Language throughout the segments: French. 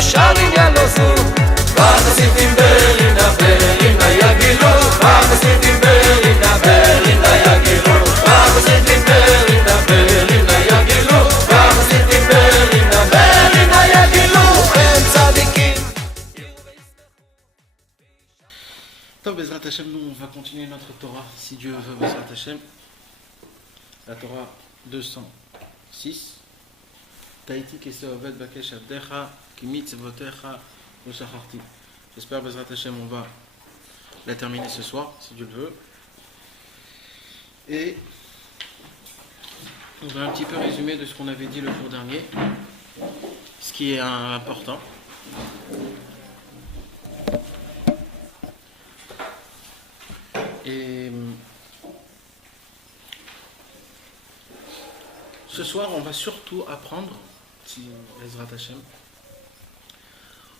שרים ילוזו והחסידים ברינה ברינה יגילו והחסידים ברינה ברינה יגילו והחסידים ברינה ברינה יגילו והחסידים ברינה ברינה יגילו הם צדיקים. Tov Bezrat Hashem, nous on va continuer notre Torah, si Dieu veut, Bezrat Hashem. La Torah 206. Taïti Keseovet Bakesh Abdecha, Kimitz Votecha, Oshacharti. J'espère, Bezrat Hashem, on va la terminer ce soir, si Dieu le veut. Et on va un petit peu résumer de ce qu'on avait dit le cours dernier, ce qui est important. Et ce soir, on va surtout apprendre, si Bezrat Hashem,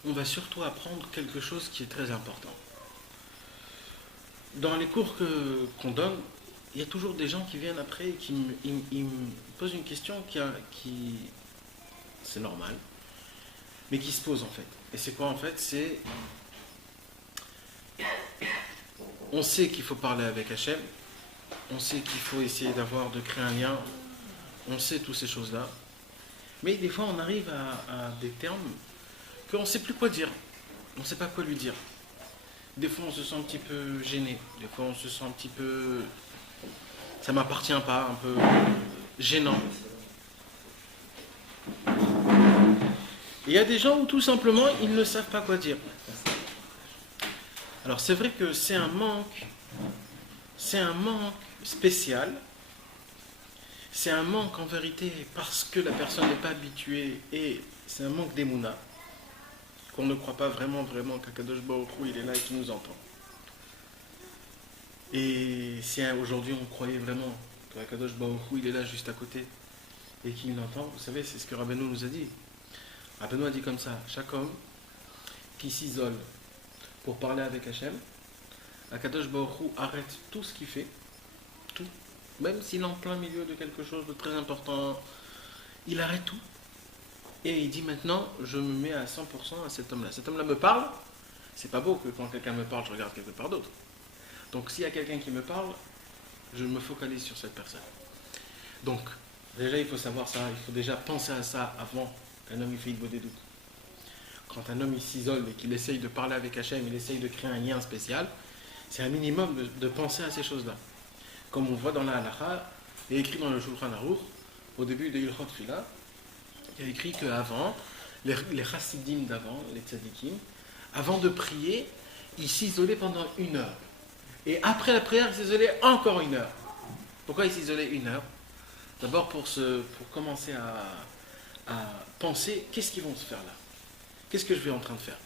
on va surtout apprendre quelque chose qui est très important. Dans les cours qu'on donne, il y a toujours des gens qui viennent après et qui me posent une question qui c'est normal, mais qui se pose en fait. Et c'est quoi en fait? C'est on sait qu'il faut parler avec Hachem, on sait qu'il faut essayer de créer un lien, on sait toutes ces choses-là, mais des fois on arrive à des termes qu'on ne sait plus quoi dire, on ne sait pas quoi lui dire. Des fois on se sent un petit peu gêné, des fois on se sent un petit peu, ça m'appartient pas, un peu gênant. Il y a des gens où tout simplement ils ne savent pas quoi dire. Alors c'est vrai que c'est un manque spécial, c'est un manque en vérité parce que la personne n'est pas habituée et c'est un manque d'émouna, qu'on ne croit pas vraiment qu'Akadosh Baruch Hu il est là et qu'il nous entend. Et si aujourd'hui on croyait vraiment qu'Akadosh Baruch Hu il est là juste à côté et qu'il nous entend, vous savez c'est ce que Rabbeinu nous a dit. Rabbeinu a dit comme ça, chaque homme qui s'isole pour parler avec Hachem, Akadosh Baruch Hu arrête tout ce qu'il fait, tout, même s'il est en plein milieu de quelque chose de très important, il arrête tout, et il dit maintenant, je me mets à 100% à cet homme-là. Cet homme-là me parle, c'est pas beau que quand quelqu'un me parle, je regarde quelque part d'autre. Donc s'il y a quelqu'un qui me parle, je me focalise sur cette personne. Donc, déjà il faut savoir ça, il faut déjà penser à ça avant qu'un homme il fait des doutes. Quand un homme il s'isole et qu'il essaye de parler avec Hachem, il essaye de créer un lien spécial, c'est un minimum de penser à ces choses-là. Comme on voit dans la Halakha, il est écrit dans le Shulchan Aruch, au début de Ilchot Tefila, il y a écrit qu'avant, les chassidim d'avant, les tzadikim, avant de prier, ils s'isolaient pendant 1 heure. Et après la prière, ils s'isolaient encore 1 heure. Pourquoi ils s'isolaient 1 heure? D'abord pour commencer à penser, qu'est-ce qu'ils vont se faire là? Qu'est-ce que je vais en train de faire?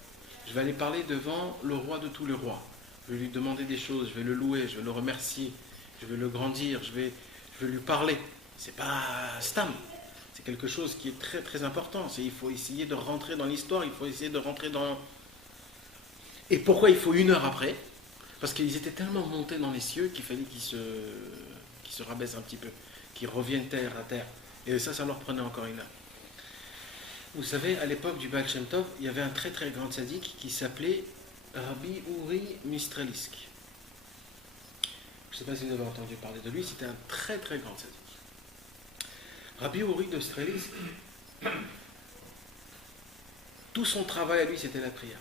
Je vais aller parler devant le roi de tous les rois. Je vais lui demander des choses, je vais le louer, je vais le remercier, je vais le grandir, je vais lui parler. C'est pas stam. C'est quelque chose qui est très très important. Il faut essayer de rentrer dans l'histoire, il faut essayer de rentrer dans... Et pourquoi il faut 1 heure après? Parce qu'ils étaient tellement montés dans les cieux qu'il fallait qu'ils se rabaissent un petit peu, qu'ils reviennent terre à terre. Et ça leur prenait encore 1 heure. Vous savez, à l'époque du Baal Shem Tov, il y avait un très très grand tzaddik qui s'appelait Rabbi Uri Mistrelisk. Je ne sais pas si vous avez entendu parler de lui, c'était un très très grand tzaddik. Rabbi Uri de Strelisk, tout son travail à lui c'était la prière.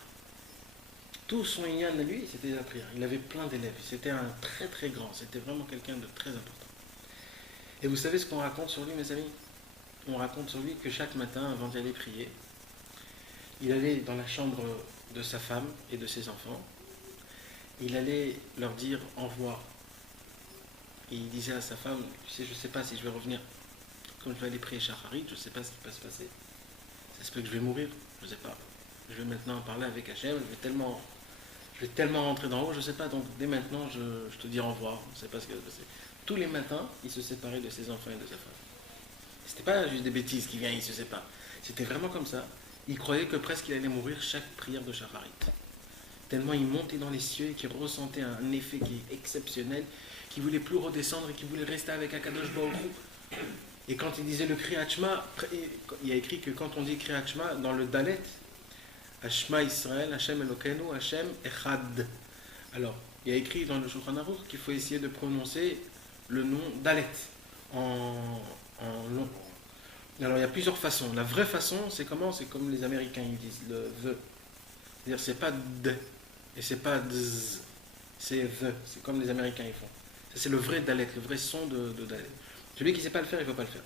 Tout son inyan à lui c'était la prière. Il avait plein d'élèves, c'était un très très grand, c'était vraiment quelqu'un de très important. Et vous savez ce qu'on raconte sur lui, mes amis? On raconte sur lui que chaque matin, avant d'y aller prier, il allait dans la chambre de sa femme et de ses enfants. Il allait leur dire au revoir. Et il disait à sa femme, tu sais, je ne sais pas si je vais revenir. Comme je vais aller prier Shacharit, je ne sais pas ce qui va se passer. Ça se peut que je vais mourir, je ne sais pas. Je vais maintenant parler avec Hachem, je vais tellement rentrer dans l'eau, je ne sais pas. Donc dès maintenant, je te dis au revoir, je ne sais pas ce qui va se passer. Tous les matins, il se séparait de ses enfants et de sa femme. C'était pas juste des bêtises qui viennent, il se sépare. C'était vraiment comme ça. Il croyait que presque il allait mourir chaque prière de Shacharit. Tellement il montait dans les cieux et qu'il ressentait un effet qui est exceptionnel, qu'il ne voulait plus redescendre et qu'il voulait rester avec Akadosh Baruch Hu. Et quand il disait le Kriyat Shema, il y a écrit que quand on dit Kriyat Shema, dans le Dalet, Shema Israël, Hashem Elokeinu, Hashem Echad. Alors, il y a écrit dans le Shulchan Aruch qu'il faut essayer de prononcer le nom Dalet en long. Alors, il y a plusieurs façons. La vraie façon, c'est comment? C'est comme les Américains ils disent, le the. C'est-à-dire, c'est pas d et c'est pas dz, c'est the. C'est comme les Américains ils font. Ça, c'est le vrai Dalet, le vrai son de Dalet. Celui qui ne sait pas le faire, il ne faut pas le faire.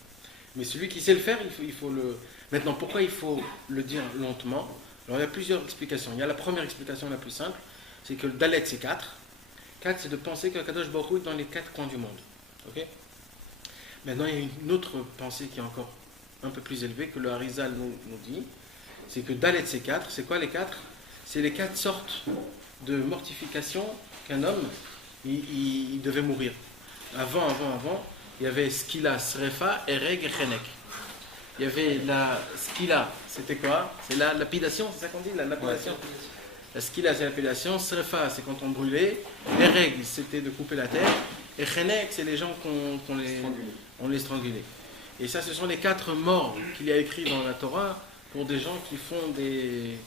Mais celui qui sait le faire, il faut le... Maintenant, pourquoi il faut le dire lentement? Alors, il y a plusieurs explications. Il y a la première explication la plus simple, c'est que le Dalet, c'est 4. 4, c'est de penser que Kadosh Baruch Hu est dans les 4 coins du monde. Ok? Maintenant, il y a une autre pensée qui est encore un peu plus élevée, que le Harizal nous dit, c'est que Dalet, c'est 4. C'est quoi les 4? C'est les 4 sortes de mortification qu'un homme, il devait mourir. Avant, il y avait Skila, Srefa, Ereg et Chenek. Il y avait la Skila, c'était quoi? C'est la lapidation, c'est ça qu'on dit, la lapidation. La Skila, c'est la lapidation. Srefa, c'est quand on brûlait. Ereg, c'était de couper la tête. Et Chenek, c'est les gens qu'on les strangulait. Et ça, ce sont les 4 morts qu'il y a écrit dans la Torah pour des gens qui font des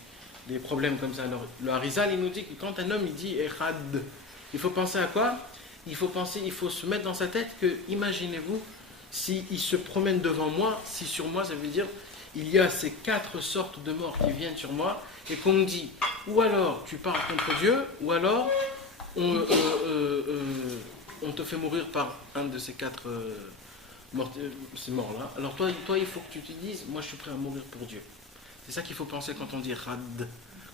problèmes comme ça. Alors, le Harizal, il nous dit que quand un homme il dit Echad, il faut penser à quoi? Il faut se mettre dans sa tête que, imaginez-vous, s'il se promène devant moi, si sur moi, ça veut dire, il y a ces 4 sortes de morts qui viennent sur moi, et qu'on me dit, ou alors tu parles contre Dieu, ou alors on te fait mourir par un de ces 4 ces morts-là. Alors toi, il faut que tu te dises, moi je suis prêt à mourir pour Dieu. C'est ça qu'il faut penser quand on dit Echad.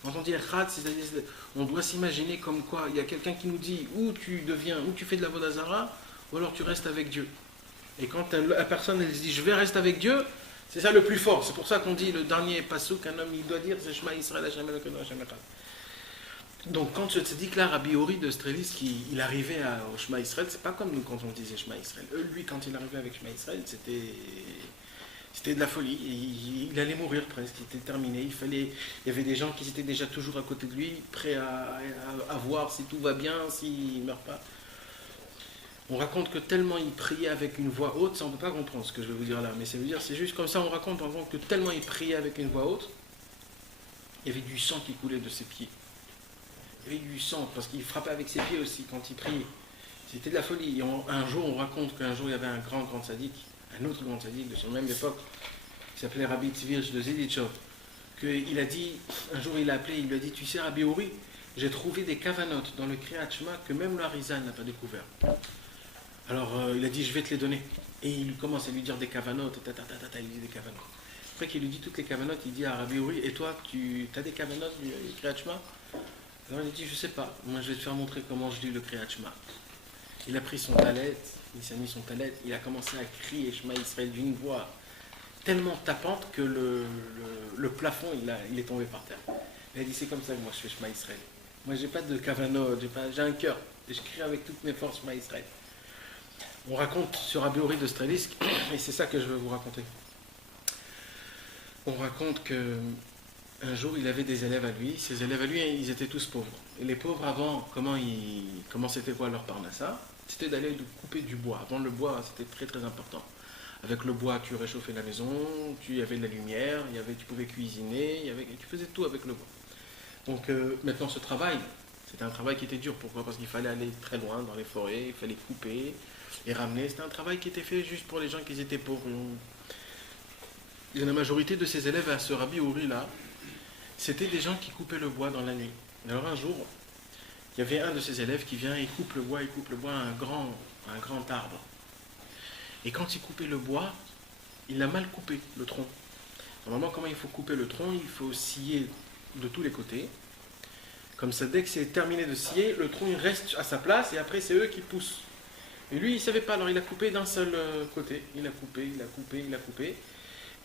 Quand on dit Echad, c'est-à-dire on doit s'imaginer comme quoi il y a quelqu'un qui nous dit ou tu fais de la Vodazara, ou alors tu restes avec Dieu. Et quand la personne elle se dit je vais rester avec Dieu, c'est ça le plus fort. C'est pour ça qu'on dit le dernier passouk qu'un homme il doit dire c'est Shema Israël Hashem Elokeinu Hashem Echad. Donc quand se dit que là Rabbi Ori de Strelis il arrivait au Shema Israël, c'est pas comme nous quand on disait Shema Israël. Lui quand il arrivait avec Shema Israël, c'était de la folie. Il allait mourir presque, il était terminé. Il y avait des gens qui étaient déjà toujours à côté de lui, prêts à voir si tout va bien, s'il ne meurt pas. On raconte que tellement il priait avec une voix haute, ça on ne peut pas comprendre ce que je vais vous dire là, mais ça veut dire, c'est juste comme ça, on raconte en que tellement il priait avec une voix haute, il y avait du sang qui coulait de ses pieds. Il y avait du sang, parce qu'il frappait avec ses pieds aussi quand il priait. C'était de la folie. Et un jour, on raconte qu'un jour, il y avait un grand sadique, un autre grand sadique de son même époque, qui s'appelait Rabbi Tzvirch de Zeditchov, qu'il a dit, un jour il a appelé, il lui a dit, tu sais Rabbi Ori, j'ai trouvé des kavanotes dans le Kriyat Shema que même le Harizal n'a pas découvert. Alors il a dit, je vais te les donner. Et il commence à lui dire des kavanotes, il dit des kavanotes. Après qu'il lui dit toutes les kavanotes, il dit à Rabbi Ori, et toi, tu as des kavanotes du Kriyat Shema? Alors il dit, je sais pas, moi je vais te faire montrer comment je lis le Kriyat Shema. Il a pris son talet, il s'est mis son talet, il a commencé à crier Shema Israël d'une voix tellement tapante que le plafond il est tombé par terre. Il a dit, c'est comme ça que moi je fais Shema Israël. Moi j'ai pas de kavanot, j'ai un cœur, et je crie avec toutes mes forces Shema Israël. On raconte sur Rabbi Ori de Strelisk, et c'est ça que je veux vous raconter. On raconte que un jour, il avait des élèves à lui. Ces élèves à lui, ils étaient tous pauvres. Et les pauvres, avant, comment c'était quoi leur parnassa? C'était d'aller couper du bois. Avant, le bois, c'était très très important. Avec le bois, tu réchauffais la maison, tu avais de la lumière, tu pouvais cuisiner, tu faisais tout avec le bois. Donc maintenant, ce travail, c'était un travail qui était dur. Pourquoi? Parce qu'il fallait aller très loin dans les forêts, il fallait couper et ramener. C'était un travail qui était fait juste pour les gens qui étaient pauvres. Et la majorité de ces élèves à ce Rabbi Ori là, c'était des gens qui coupaient le bois dans la nuit. Alors un jour, il y avait un de ces élèves qui vient et coupe le bois à un grand arbre. Et quand il coupait le bois, il a mal coupé le tronc. Normalement, comment il faut couper le tronc? Il faut scier de tous les côtés. Comme ça, dès que c'est terminé de scier, le tronc il reste à sa place et après c'est eux qui poussent. Et lui, il ne savait pas, alors il a coupé d'un seul côté. Il a coupé.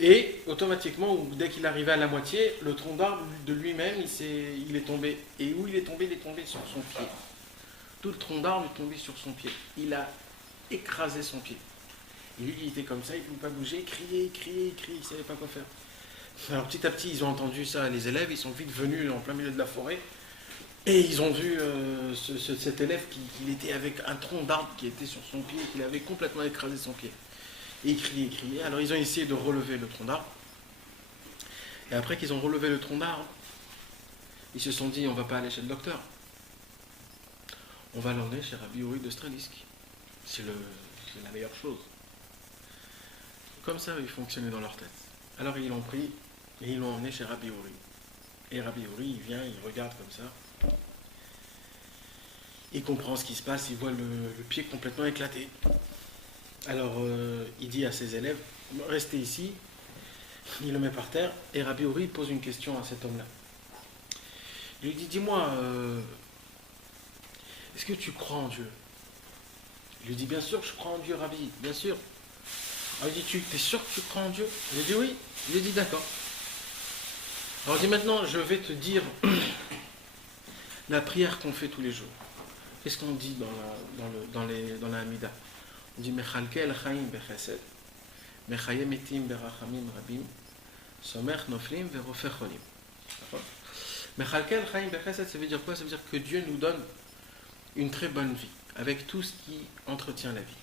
Et automatiquement, dès qu'il arrivait à la moitié, le tronc d'arbre de lui-même, il est tombé. Et où il est tombé sur son pied. Tout le tronc d'arbre est tombé sur son pied. Il a écrasé son pied. Et lui, il était comme ça, il ne pouvait pas bouger, crier, il ne savait pas quoi faire. Alors petit à petit, ils ont entendu ça, les élèves, ils sont vite venus en plein milieu de la forêt. Et ils ont vu cet élève qui était avec un tronc d'arbre qui était sur son pied, qu'il avait complètement écrasé son pied. Et il criait. Alors ils ont essayé de relever le tronc d'arbre. Et après qu'ils ont relevé le tronc d'arbre, ils se sont dit, on ne va pas aller chez le docteur. On va l'emmener chez Rabbi Uri de Strelisk. C'est la meilleure chose. Comme ça, ils fonctionnaient dans leur tête. Alors ils l'ont pris et ils l'ont emmené chez Rabbi Uri. Et Rabbi Uri, il vient, il regarde comme ça. Il comprend ce qui se passe, il voit le pied complètement éclaté. Alors il dit à ses élèves, restez ici. Il le met par terre et Rabbi Uri pose une question à cet homme-là. Il lui dit, dis-moi, est-ce que tu crois en Dieu? Il lui dit, bien sûr que je crois en Dieu, Rabbi, bien sûr. Alors il dit, tu es sûr que tu crois en Dieu? Il lui dit, oui. Il lui dit, d'accord. Alors il dit, maintenant, je vais te dire la prière qu'on fait tous les jours. Qu'est-ce qu'on dit dans la Hamida? On dit, Mechalkel chaim bechesed, Mechayem etim berachamim rabim, Somer noflim verofer cholim. Mechalkel chaim bechesed, ça veut dire quoi? Ça veut dire que Dieu nous donne une très bonne vie, avec tout ce qui entretient la vie.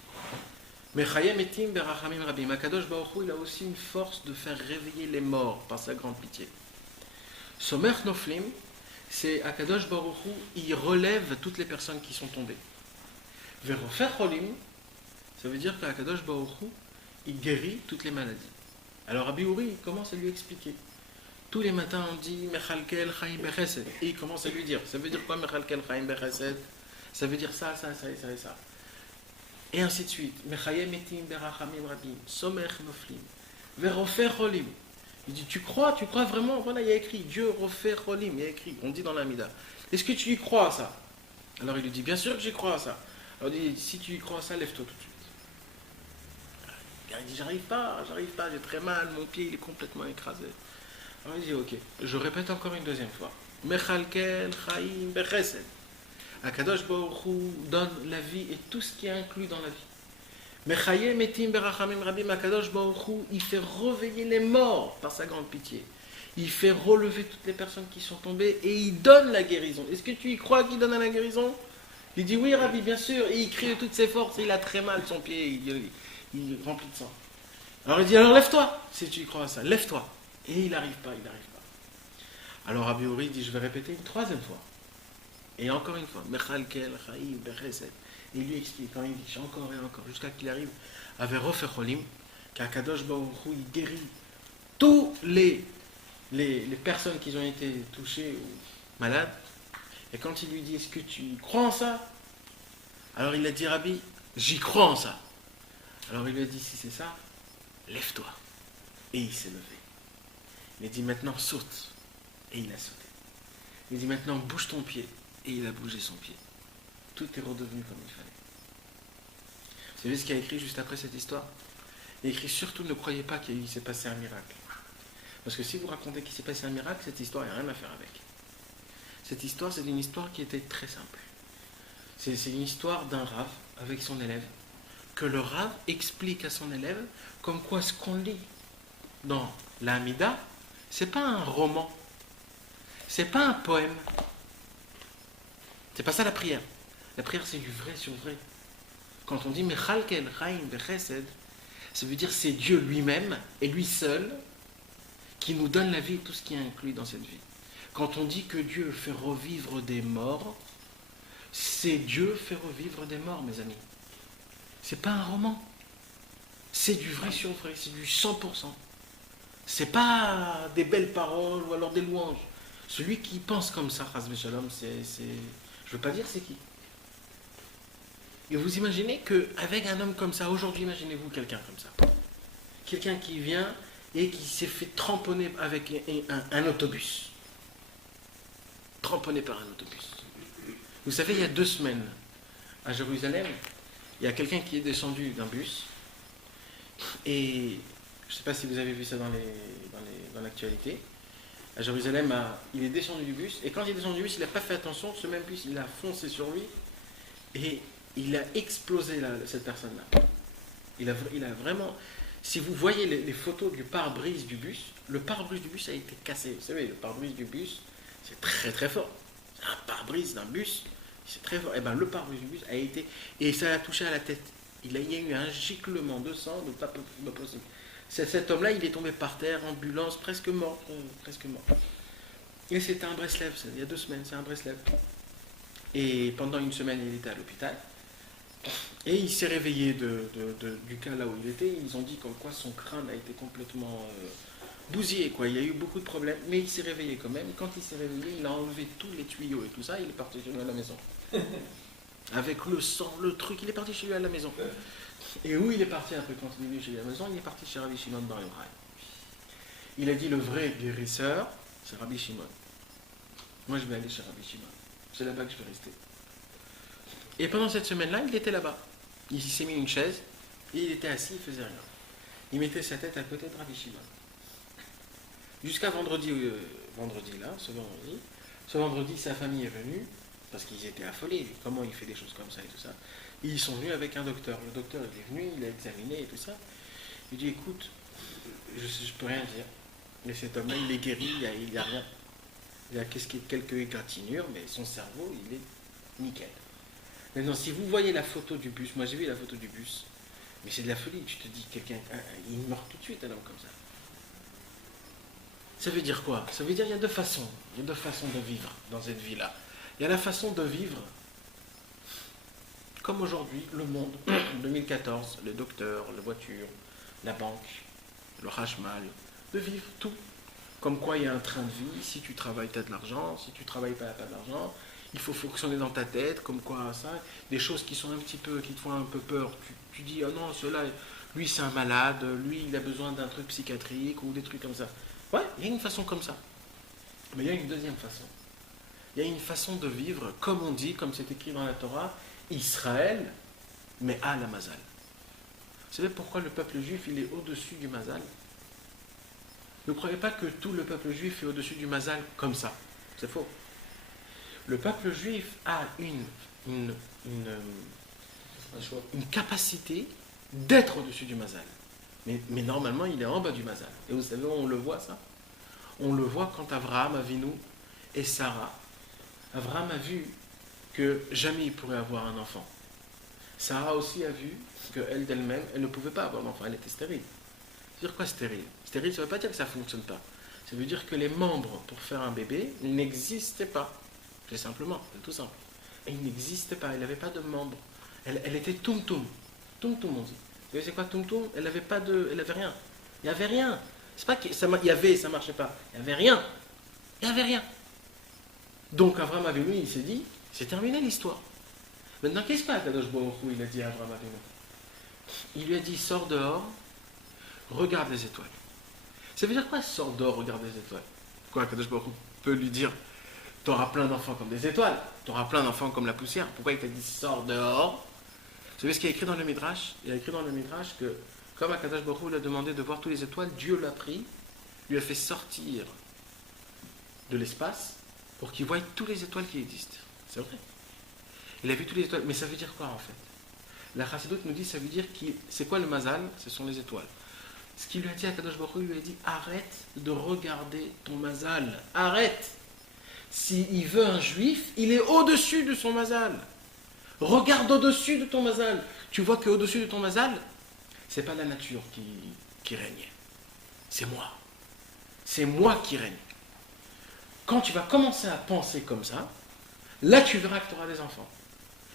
Mechayem etim berachamim rabim. Akadosh Baruch Hu, il a aussi une force de faire réveiller les morts par sa grande pitié. Somer noflim, c'est Akadosh Baruch Hu, il relève toutes les personnes qui sont tombées. Verofer cholim, ça veut dire qu'Akadosh Baruch Hu, il guérit toutes les maladies. Alors Rabbi Uri commence à lui expliquer. Tous les matins on dit Mechalkel chaim bechesed. Et il commence à lui dire, ça veut dire quoi Mechalkel chaim bechesed? Ça veut dire ça, ça, ça et ça et ça. Et ainsi de suite. Mechayem etim berachamim rabim, somer noflim, verofer cholim. Il dit, tu crois vraiment? Voilà, il y a écrit, Dieu rofer cholim, il y a écrit, on dit dans l'Amida. Est-ce que tu y crois à ça? Alors il lui dit, bien sûr que j'y crois à ça. Alors il dit, si tu y crois à ça, lève-toi tout de suite. Il dit, j'arrive pas, j'ai très mal, mon pied il est complètement écrasé. Alors il dit, ok, je répète encore une deuxième fois. Mechalkel chaim bechesed. Akadosh Baruch Hu donne la vie et tout ce qui est inclus dans la vie. Mechayem etim berachamim rabim. Akadosh Baruch Hu, il fait réveiller les morts par sa grande pitié. Il fait relever toutes les personnes qui sont tombées et il donne la guérison. Est-ce que tu y crois qu'il donne la guérison? Il dit oui, Rabbi, bien sûr. Et il crie de toutes ses forces. Il a très mal son pied. Il est rempli de sang. Alors il dit, alors lève-toi, si tu y crois à ça, lève-toi. Et il n'arrive pas. Alors Rabbi Uri dit, je vais répéter une troisième fois. Et encore une fois, Mechalkel chaim bechesed. Et il lui explique, quand il dit encore et encore, jusqu'à qu'il arrive à Verofer cholim, qu'Akadosh Baruch Hu, il guérit tous les personnes qui ont été touchées ou malades. Et quand il lui dit, est-ce que tu crois en ça? Alors il a dit, Rabbi, j'y crois en ça. Alors il lui a dit, si c'est ça, lève-toi. Et il s'est levé. Il a dit, maintenant saute. Et il a sauté. Il a dit, maintenant bouge ton pied. Et il a bougé son pied. Tout est redevenu comme il fallait. Vous savez ce qu'il y a écrit juste après cette histoire? Il a écrit, surtout ne croyez pas qu'il s'est passé un miracle. Parce que si vous racontez qu'il s'est passé un miracle, cette histoire n'a rien à faire avec. Cette histoire, c'est une histoire qui était très simple. C'est une histoire d'un rav avec son élève, que le rav explique à son élève comme quoi ce qu'on lit dans la Hamida, c'est pas un roman, c'est pas un poème. C'est pas ça la prière. La prière, c'est du vrai sur vrai. Quand on dit Mechalkel chaim bechesed, ça veut dire c'est Dieu lui-même et lui seul qui nous donne la vie et tout ce qui est inclus dans cette vie. Quand on dit que Dieu fait revivre des morts, c'est Dieu fait revivre des morts, mes amis. C'est pas un roman. C'est du vrai sur vrai, c'est du 100%. C'est pas des belles paroles ou alors des louanges. Celui qui pense comme ça, Chas v'Shalom, je ne veux pas dire c'est qui. Et vous imaginez qu'avec un homme comme ça, aujourd'hui, imaginez-vous quelqu'un comme ça. Quelqu'un qui vient et qui s'est fait tramponner avec un autobus. Tramponné par un autobus. Vous savez, il y a 2 semaines, à Jérusalem, il y a quelqu'un qui est descendu d'un bus. Et je ne sais pas si vous avez vu ça dans l'actualité. À Jérusalem, il est descendu du bus. Et quand il est descendu du bus, il n'a pas fait attention. Ce même bus, il a foncé sur lui. Et il a explosé cette personne-là. Il a vraiment... Si vous voyez les photos du pare-brise du bus, le pare-brise du bus a été cassé. Vous savez, le pare-brise du bus, c'est très très fort. Un pare-brise d'un bus, c'est très fort. Et bien le pare-brise du bus a été... Et ça a touché à la tête. Il y a eu un giclement de sang, de pas possible. Cet homme-là, il est tombé par terre, ambulance, presque mort. Et c'était un Breslev, il y a 2 semaines, c'est un Breslev. Et pendant une semaine, il était à l'hôpital. Et il s'est réveillé du cas là où il était. Ils ont dit comme quoi son crâne a été complètement bousillé, quoi. Il y a eu beaucoup de problèmes, mais il s'est réveillé quand même. Quand il s'est réveillé, il a enlevé tous les tuyaux et tout ça. Il est parti chez lui à la maison. Avec le sang, le truc, il est parti chez lui à la maison. Et où il est parti après quand il est venu chez lui à la maison? Il est parti chez Rabbi Shimon Bar Yochai. Il a dit le vrai guérisseur, c'est Rabbi Shimon. Moi, je vais aller chez Rabbi Shimon. C'est là-bas que je vais rester. Et pendant cette semaine-là, il était là-bas. Il s'est mis une chaise, et il était assis, il faisait rien. Il mettait sa tête à côté de Rabbi Shimon. Jusqu'à vendredi, là, ce vendredi. Ce vendredi, sa famille est venue, parce qu'ils étaient affolés. Comment il fait des choses comme ça et tout ça. Et ils sont venus avec un docteur. Le docteur, il est venu, il a examiné et tout ça. Il dit, écoute, je ne peux rien dire. Mais cet homme-là, il est guéri, il n'y a rien. Il y a quelques égratignures, mais son cerveau, il est nickel. Maintenant, si vous voyez la photo du bus, moi j'ai vu la photo du bus, mais c'est de la folie. Tu te dis, quelqu'un, il meurt tout de suite, un homme comme ça. Ça veut dire quoi? Ça veut dire qu'il y a 2 façons. Il y a 2 façons de vivre dans cette vie-là. Il y a la façon de vivre, comme aujourd'hui, le monde, 2014, les docteurs, les voitures, la banque, le Hashmal, de vivre tout. Comme quoi il y a un train de vie, si tu travailles, tu as de l'argent, si tu travailles pas, tu as de l'argent. Il faut fonctionner dans ta tête, comme quoi ça, des choses qui sont un petit peu, qui te font un peu peur. Tu dis, oh non, cela, lui c'est un malade, lui il a besoin d'un truc psychiatrique ou des trucs comme ça. Ouais, il y a une façon comme ça. Mais il y a une deuxième façon. Il y a une façon de vivre, comme on dit, comme c'est écrit dans la Torah, Israël, mais à la Mazal. Vous savez pourquoi le peuple juif, il est au-dessus du Mazal? Ne croyez pas que tout le peuple juif est au-dessus du Mazal comme ça. C'est faux. Le peuple juif a une capacité d'être au-dessus du Mazal. Mais normalement, il est en bas du Mazal. Et vous savez, on le voit ça. On le voit quand Abraham Avinu et Sarah. Abraham a vu que jamais il pourrait avoir un enfant. Sarah aussi a vu qu'elle d'elle-même, elle ne pouvait pas avoir d'enfant. Elle était stérile. Ça veut dire quoi stérile? Stérile, ça ne veut pas dire que ça ne fonctionne pas. Ça veut dire que les membres pour faire un bébé n'existaient pas. C'est simplement, c'est tout simple. Et il n'existait pas, elle n'avait pas de membres. Elle était toum-toum. Toum-toum, on dit. Vous savez c'est quoi toum-toum? Elle n'avait pas de... Elle n'avait rien. Il n'y avait rien. C'est pas que ça, il y avait, ça ne marchait pas. Il n'y avait rien. Il n'y avait rien. Donc Abraham Avinu, il s'est dit, c'est terminé l'histoire. Maintenant, qu'est-ce qu'Akadosh Baruch Hu, il a dit à Abraham Avinu? Il lui a dit, sors dehors, regarde les étoiles. Ça veut dire quoi, sors dehors, regarde les étoiles? Quoi, Akadosh Baruch Hu peut lui dire, tu auras plein d'enfants comme des étoiles, tu auras plein d'enfants comme la poussière. Pourquoi il t'a dit, sors dehors? Vous savez ce qu'il y a écrit dans le Midrash? Il y a écrit dans le Midrash que, comme Akadosh Baruch Hu lui a demandé de voir toutes les étoiles, Dieu l'a pris, lui a fait sortir de l'espace pour qu'il voie toutes les étoiles qui existent. C'est vrai. Il a vu toutes les étoiles. Mais ça veut dire quoi en fait? La Chassidoute nous dit, ça veut dire c'est quoi le mazal? Ce sont les étoiles. Ce qu'il lui a dit à Kadosh Baruch Hu, il lui a dit, arrête de regarder ton mazal. Arrête. S'il veut un juif, il est au-dessus de son mazal. Regarde au-dessus de ton mazal. Tu vois qu'au-dessus de ton mazal, c'est pas la nature qui règne. C'est moi. C'est moi qui règne. Quand tu vas commencer à penser comme ça, là tu verras que tu auras des enfants.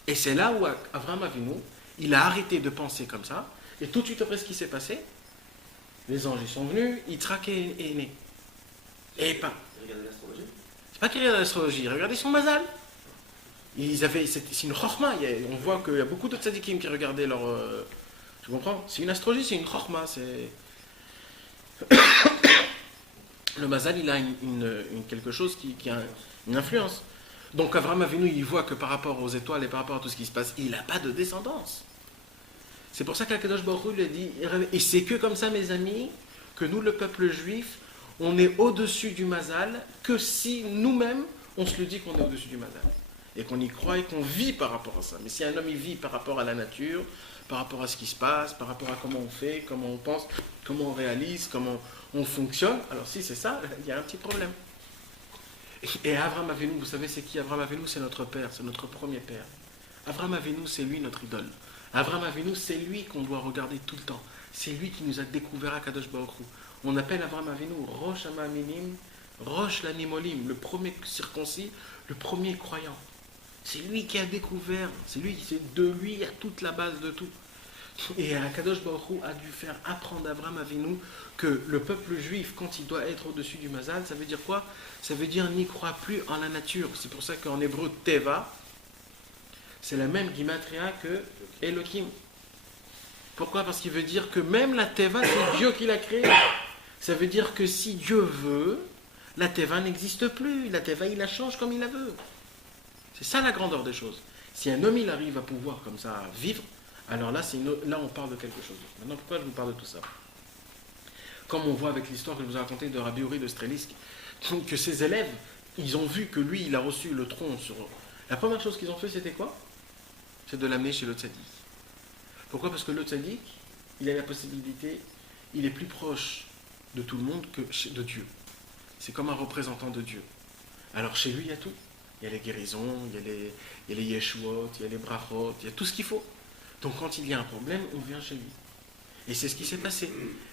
Et c'est là où Abraham Avinu, il a arrêté de penser comme ça, et tout de suite après ce qui s'est passé, les anges ils sont venus, Yitzhak est né. Et pas. Regardez l'astrologie. C'est pas qu'il regarde l'astrologie, regardez son mazal. C'est une chorma, on voit qu'il y a beaucoup de tzadikim qui regardaient leur... tu comprends? C'est une astrologie, c'est une chorma, c'est... Le mazal, il a quelque chose qui a une influence. Donc Abraham Avinu, il voit que par rapport aux étoiles et par rapport à tout ce qui se passe, il n'a pas de descendance. C'est pour ça qu'Akadosh Baruch Hu lui a dit, et c'est que comme ça, mes amis, que nous, le peuple juif, on est au-dessus du mazal, que si nous-mêmes, on se le dit qu'on est au-dessus du mazal. Et qu'on y croit et qu'on vit par rapport à ça. Mais si un homme, il vit par rapport à la nature, par rapport à ce qui se passe, par rapport à comment on fait, comment on pense, comment on réalise, comment on fonctionne, alors si c'est ça, il y a un petit problème. Et Abraham Avinu, vous savez c'est qui? Abraham Avinu, c'est notre père, c'est notre premier père. Abraham Avinu, c'est lui notre idole. Abraham Avinu, c'est lui qu'on doit regarder tout le temps. C'est lui qui nous a découvert à Kadosh Baruch Hu. On appelle Abraham Avinu Rosh Ha'Maminim Roche l'animolim, le premier circoncis, le premier croyant. C'est lui qui a découvert, c'est de lui à toute la base de tout. Et Akadosh Baruch Hu a dû faire apprendre à Abraham Avinu que le peuple juif, quand il doit être au-dessus du mazal, ça veut dire quoi? Ça veut dire n'y croit plus en la nature. C'est pour ça qu'en hébreu, Teva, c'est la même gimatria que Elohim. Pourquoi? Parce qu'il veut dire que même la Teva, c'est Dieu qui l'a créée. Ça veut dire que si Dieu veut, la Teva n'existe plus. La Teva, il la change comme il la veut. C'est ça la grandeur des choses. Si un homme, il arrive à pouvoir comme ça vivre, alors là, là on parle de quelque chose. Maintenant, pourquoi je vous parle de tout ça? Comme on voit avec l'histoire que je vous ai racontée de Rabbi Uri de Strelisk, que ses élèves, ils ont vu que lui, il a reçu le tronc sur... La première chose qu'ils ont fait, c'était quoi? C'est de l'amener chez le tzaddik. Pourquoi? Parce que le tzaddik, il a la possibilité, il est plus proche de tout le monde que de Dieu. C'est comme un représentant de Dieu. Alors chez lui, il y a tout. Il y a les guérisons, il y a les yeshuot, il y a les brachot, il y a tout ce qu'il faut. Donc quand il y a un problème, on vient chez lui. Et c'est ce qui s'est passé.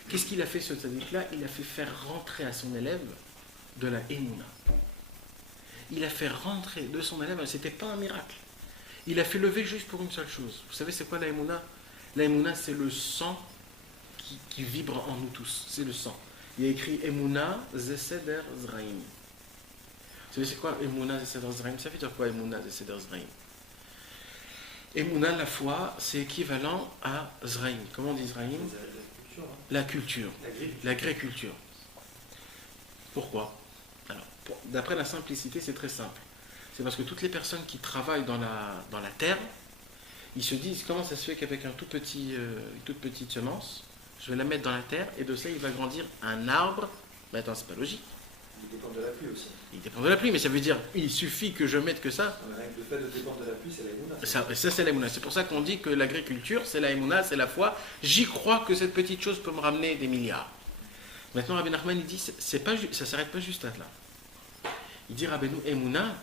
Qu'est-ce qu'il a fait ce tzaddik-là? Il a fait faire rentrer à son élève de la émouna. Il a fait rentrer de son élève, c'était pas un miracle. Il a fait lever juste pour une seule chose. Vous savez c'est quoi la émouna? La émouna, c'est le sang qui vibre en nous tous. C'est le sang. Il y a écrit Emouna Zeseder Zraim. Vous savez c'est quoi Emouna Zeseder Zraim? Ça veut dire quoi Emouna Zeseder Zraim? Emouna, la foi, c'est équivalent à Zraim. Comment on dit Zraim? La culture. L'agriculture. Pourquoi? Alors, d'après la simplicité, c'est très simple. C'est parce que toutes les personnes qui travaillent dans la terre, ils se disent comment ça se fait qu'avec une toute petite semence, je vais la mettre dans la terre et de ça il va grandir un arbre. Mais attends, c'est pas logique. Il dépend de la pluie aussi. Il dépend de la pluie, mais ça veut dire il suffit que je mette que ça. Le fait de dépendre de la pluie, c'est la émouna. Ça c'est la émouna. C'est pour ça qu'on dit que l'agriculture, c'est la émouna, c'est la foi. J'y crois que cette petite chose peut me ramener des milliards. Maintenant, Rabbi Nachman, il dit, ça ne s'arrête pas juste là. Il dit, Rabbeinu, émouna,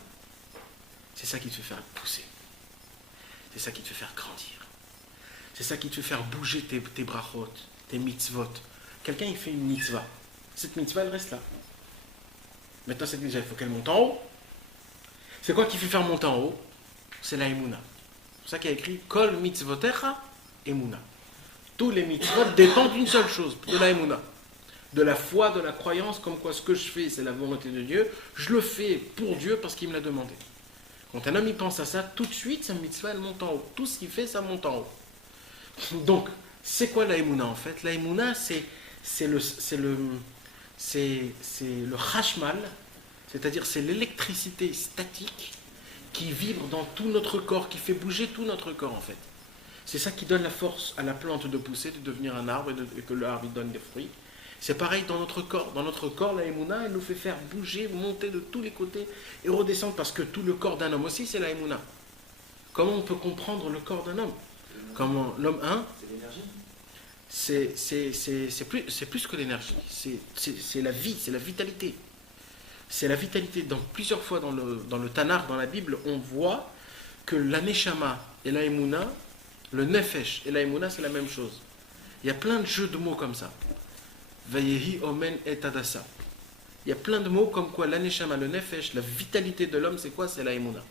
c'est ça qui te fait faire pousser. C'est ça qui te fait faire grandir. C'est ça qui te fait faire bouger tes brachot, tes mitzvot. Quelqu'un, il fait une mitzvah. Cette mitzvah, elle reste là. Maintenant, cette mitzvah, il faut qu'elle monte en haut. C'est quoi qui fait faire monter en haut? C'est la émouna. C'est pour ça qu'il y a écrit Kol mitzvotecha émouna. Tous les mitzvot dépendent d'une seule chose, de la émouna. De la foi, de la croyance, comme quoi ce que je fais, c'est la volonté de Dieu. Je le fais pour Dieu parce qu'il me l'a demandé. Quand un homme y pense à ça, tout de suite, sa mitzvah, elle monte en haut. Tout ce qu'il fait, ça monte en haut. Donc, c'est quoi la émouna en fait? La émouna, c'est le chashmal, c'est-à-dire c'est l'électricité statique qui vibre dans tout notre corps, qui fait bouger tout notre corps en fait. C'est ça qui donne la force à la plante de pousser, de devenir un arbre et que l'arbre donne des fruits. C'est pareil dans notre corps. Dans notre corps, la émouna, elle nous fait faire bouger, monter de tous les côtés et redescendre parce que tout le corps d'un homme aussi, c'est la émouna. Comment on peut comprendre le corps d'un homme? Comment l'homme, hein? C'est l'énergie. C'est plus que l'énergie. C'est la vie, c'est la vitalité. C'est la vitalité. Donc plusieurs fois dans le Tanar, dans la Bible, on voit que la Neshama et la émouna, le Nefesh et la émouna, c'est la même chose. Il y a plein de jeux de mots comme ça. Vayehi omen et adasa. Il y a plein de mots comme quoi l'aneshama, le nefesh, la vitalité de l'homme, c'est quoi? C'est la émouna.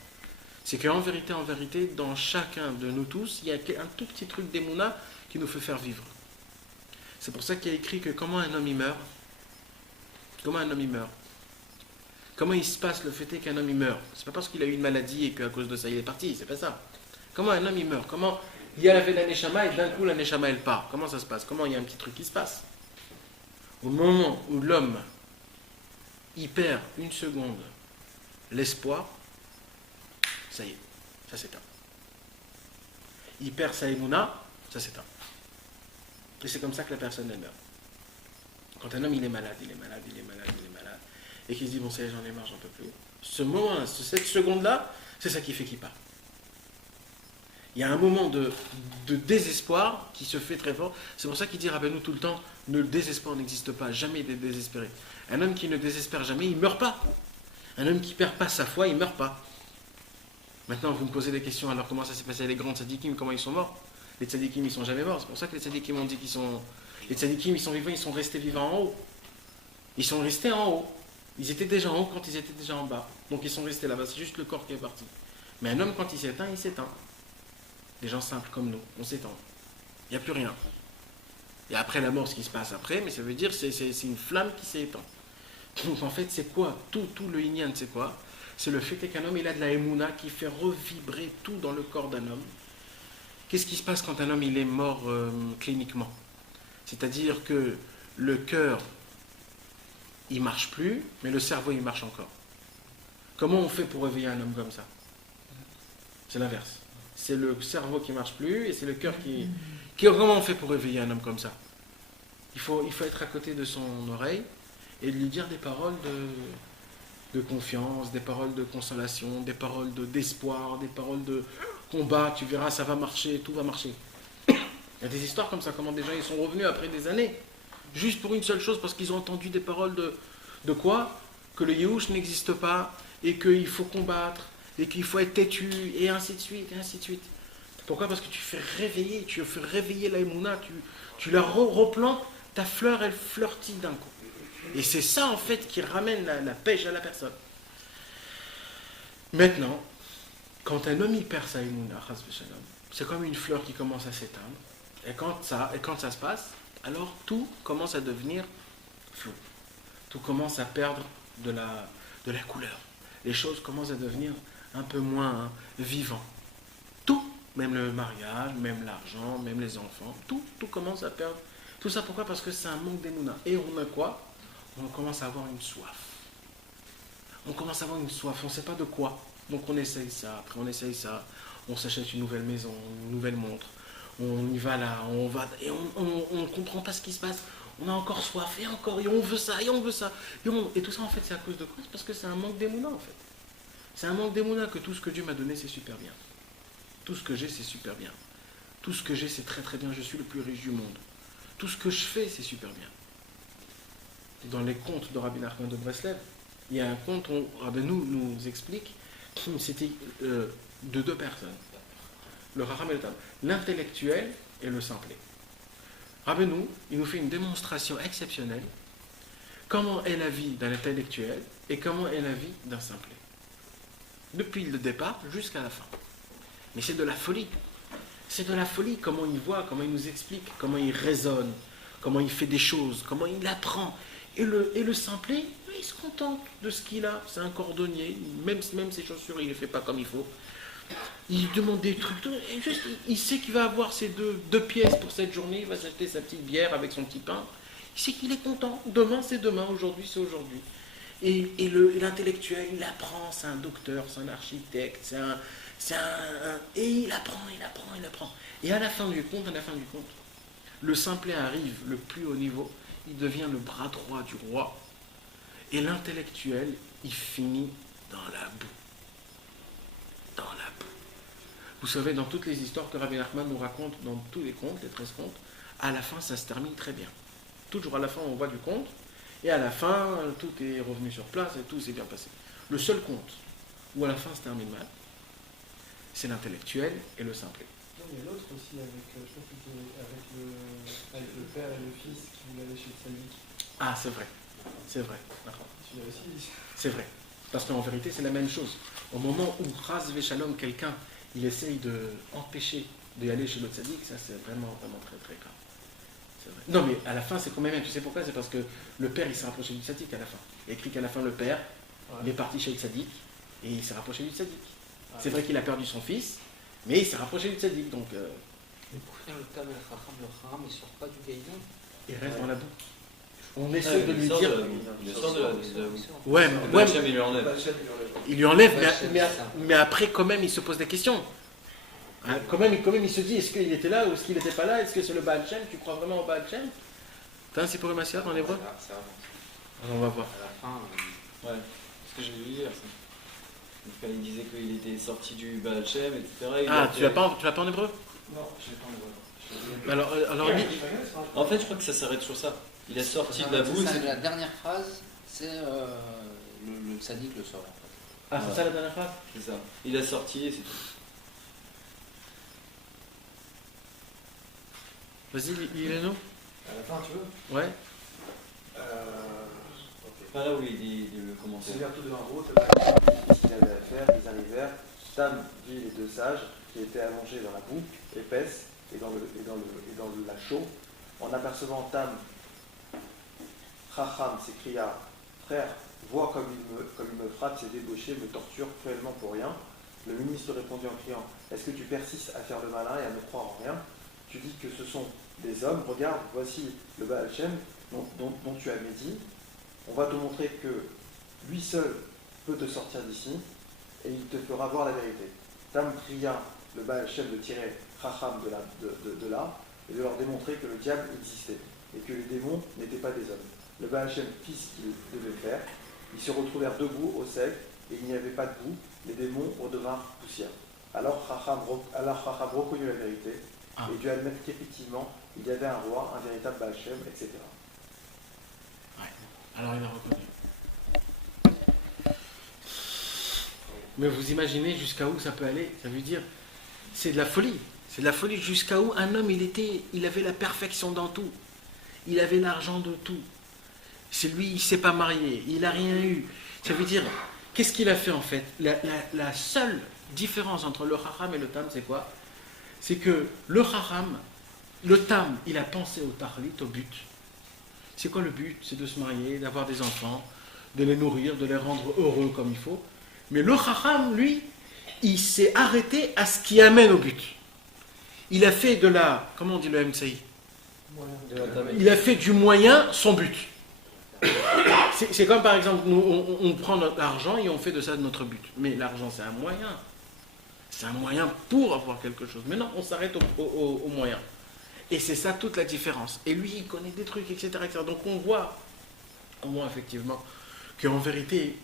C'est qu'en vérité, dans chacun de nous tous, il y a un tout petit truc d'émouna qui nous fait faire vivre. C'est pour ça qu'il y a écrit que comment un homme y meurt. Comment un homme y meurt. Comment il se passe le fait est qu'un homme y meurt. C'est pas parce qu'il a eu une maladie et qu'à cause de ça il est parti, c'est pas ça. Comment un homme y meurt. Comment il y a la neshama et d'un coup la neshama elle part. Comment ça se passe? Comment il y a un petit truc qui se passe? Au moment où l'homme y perd une seconde l'espoir, ça y est, ça s'éteint. Il perd sa émouna, ça s'éteint. Et c'est comme ça que la personne elle meurt. Quand un homme il est malade, et qu'il se dit bon ça y est, j'en ai marre, j'en peux plus. Ce moment-là, cette seconde-là, c'est ça qui fait qu'il part. Il y a un moment de désespoir qui se fait très fort. C'est pour ça qu'il dit Rabbeinu tout le temps, le désespoir n'existe pas, jamais il est désespéré. Un homme qui ne désespère jamais, il ne meurt pas. Un homme qui ne perd pas sa foi, il ne meurt pas. Maintenant, vous me posez des questions, alors comment ça s'est passé? Les grands tzadikim, comment ils sont morts? Les tzadikim, ils ne sont jamais morts. C'est pour ça que les tzadikim ont dit qu'ils sont... Les tzadikim, ils sont vivants, ils sont restés vivants en haut. Ils sont restés en haut. Ils étaient déjà en haut quand ils étaient déjà en bas. Donc ils sont restés là-bas, c'est juste le corps qui est parti. Mais un homme, quand il s'éteint, il s'éteint. Des gens simples comme nous, on s'éteint. Il n'y a plus rien. Et après la mort, ce qui se passe après, mais ça veut dire que c'est une flamme qui s'éteint. Donc en fait, c'est quoi tout le Inyan, c'est quoi? C'est le fait qu'un homme, il a de la Emouna qui fait revibrer tout dans le corps d'un homme. Qu'est-ce qui se passe quand un homme il est mort cliniquement? C'est-à-dire que le cœur, il marche plus, mais le cerveau, il marche encore. Comment on fait pour réveiller un homme comme ça? C'est l'inverse. C'est le cerveau qui marche plus et c'est le cœur qui... Comment on fait pour réveiller un homme comme ça? Il faut être à côté de son oreille et lui dire des paroles de confiance, des paroles de consolation, des paroles d'espoir, des paroles de combat. Tu verras, ça va marcher, tout va marcher. Il y a des histoires comme ça, comment des gens ils sont revenus après des années, juste pour une seule chose, parce qu'ils ont entendu des paroles de quoi? Que le Yehush n'existe pas, et qu'il faut combattre, et qu'il faut être têtu, et ainsi de suite, et ainsi de suite. Pourquoi? Parce que tu fais réveiller la Emouna, tu la replantes, ta fleur, elle fleurit d'un coup. Et c'est ça, en fait, qui ramène la pêche à la personne. Maintenant, quand un homme, il perd sa Emouna, c'est comme une fleur qui commence à s'éteindre. Et quand ça se passe, alors tout commence à devenir flou. Tout commence à perdre de la couleur. Les choses commencent à devenir un peu moins vivant. Tout, même le mariage, même l'argent, même les enfants, tout commence à perdre. Tout ça pourquoi? Parce que c'est un manque d'émouna. Et on a quoi? On commence à avoir une soif. On commence à avoir une soif, on ne sait pas de quoi. Donc on essaye ça, après on essaye ça, on s'achète une nouvelle maison, une nouvelle montre. On y va là, on va, et on ne comprend pas ce qui se passe. On a encore soif, et encore, et on veut ça, et on veut ça. Et tout ça, en fait, c'est à cause de quoi? C'est parce que c'est un manque d'émouna, en fait. C'est un manque d'émouna que tout ce que Dieu m'a donné, c'est super bien. Tout ce que j'ai, c'est super bien. Tout ce que j'ai, c'est très très bien. Je suis le plus riche du monde. Tout ce que je fais, c'est super bien. Dans les contes de Rabbi Nachman de Breslev, il y a un conte où Rabbeinu nous explique que c'était de deux personnes. Le Raham et le Tam. L'intellectuel et le simplet. Rabbeinu, il nous fait une démonstration exceptionnelle. Comment est la vie d'un intellectuel et comment est la vie d'un simplet. Depuis le départ jusqu'à la fin. Mais c'est de la folie. C'est de la folie comment il voit, comment il nous explique, comment il raisonne, comment il fait des choses, comment il apprend. Et le simplet, il se contente de ce qu'il a. C'est un cordonnier, même ses chaussures, il ne les fait pas comme il faut. Il demande des trucs, et juste, il sait qu'il va avoir ses deux pièces pour cette journée, il va s'acheter sa petite bière avec son petit pain. Il sait qu'il est content. Demain, c'est demain, aujourd'hui, c'est aujourd'hui. Et l'intellectuel, il apprend, c'est un docteur, c'est un architecte, et il apprend. Et à la fin du compte, le simplet arrive le plus haut niveau, il devient le bras droit du roi. Et l'intellectuel, il finit dans la boue. Vous savez, dans toutes les histoires que Rabbi Nachman nous raconte, dans tous les contes, les 13 contes, à la fin, ça se termine très bien. Toujours à la fin, on voit du conte, et à la fin, tout est revenu sur place et tout s'est bien passé. Le seul conte où à la fin se termine mal, c'est l'intellectuel et le simplet. Non, il y a l'autre aussi, je pense que c'était avec le père et le fils qui voulaient aller chez le syndic. Ah, c'est vrai. Celui-là aussi. C'est vrai. Parce qu'en vérité, c'est la même chose. Au moment où Ras Veshalom, quelqu'un, il essaye d'empêcher d'y aller chez le tzaddik, ça c'est vraiment, vraiment très très grave. C'est vrai. Non mais à la fin c'est quand même bien, tu sais pourquoi? C'est parce que le père il s'est rapproché du tzaddik à la fin. Il y a écrit qu'à la fin le père, il est parti chez le tzaddik et il s'est rapproché du tzaddik. C'est vrai qu'il a perdu son fils, mais il s'est rapproché du tzaddik. Donc, Mais pour faire le Tam et le Chacham, il ne sort pas du gaïdon. il reste dans la boue. On essaie de lui dire... Il sort de la Ouais, Hachem, il lui enlève. il lui enlève, mais après quand même il se pose des questions. Hein, quand même il se dit, est-ce qu'il était là ou est-ce qu'il n'était pas là? Est-ce que c'est le Baal Shem? Tu crois vraiment au Baal Shem? T'as un Sipur Masia en hébreu? Ça avance. Alors on va voir. À la fin, Ouais, ce que j'ai vu hier. Quand il disait qu'il était sorti du Baal Shem, etc. Tu l'as pas en hébreu? Non, je l'ai pas en hébreu. Alors lis. En fait, je crois que ça s'arrête sur ça. Il est sorti de la boue. la dernière phrase, c'est le tzaddik le sort en fait. Ah, c'est ça la dernière phrase? C'est ça. Il a sorti et c'est tout. Vas-y, lis-le-nous. À la fin, tu veux? Ouais. Ok. Pas là où il dit le C'est commentaire. l'ouverture de la route, ce qu'il avait à faire, ils arrivèrent. Tam vit les deux sages qui étaient allongés dans la boue épaisse et dans le lac chaud. En apercevant Tam, Chacham s'écria, frère, vois comme il me frappe, ses débauchés me torture cruellement pour rien. Le ministre répondit en criant, est-ce que tu persistes à faire le malin et à ne croire en rien? Tu dis que ce sont des hommes, regarde, voici le Baal Shem dont tu as médit. On va te montrer que lui seul peut te sortir d'ici et il te fera voir la vérité. Tam pria le Baal Shem de tirer Chacham de là et de leur démontrer que le diable existait et que les démons n'étaient pas des hommes. Le Baal Shem fit ce qu'il devait faire. Ils se retrouvèrent debout au sec et il n'y avait pas de boue. Les démons redevinrent poussière. Alors Chacham reconnut la vérité et dut admettre qu'effectivement il y avait un roi, un véritable Baal Shem, etc. Ouais. Alors il a reconnu. Mais vous imaginez jusqu'à où ça peut aller? Ça veut dire, c'est de la folie. C'est de la folie jusqu'à où un homme, il avait la perfection dans tout. Il avait l'argent de tout. C'est lui, il ne s'est pas marié, il n'a rien eu. Ça veut dire, qu'est-ce qu'il a fait en fait? La seule différence entre le Chacham et le Tam, c'est quoi? C'est que le Chacham, le Tam, il a pensé au Tahlit, au but. C'est quoi le but? C'est de se marier, d'avoir des enfants, de les nourrir, de les rendre heureux comme il faut. Mais le Chacham, lui, il s'est arrêté à ce qui amène au but. Il a fait de la... Comment on dit le MCI? Il a fait du moyen son but. C'est comme par exemple, nous, on prend notre argent et on fait de ça notre but. Mais l'argent, c'est un moyen. C'est un moyen pour avoir quelque chose. Mais non, on s'arrête au moyen. Et c'est ça toute la différence. Et lui, il connaît des trucs, etc. etc. Donc on voit effectivement qu'en vérité,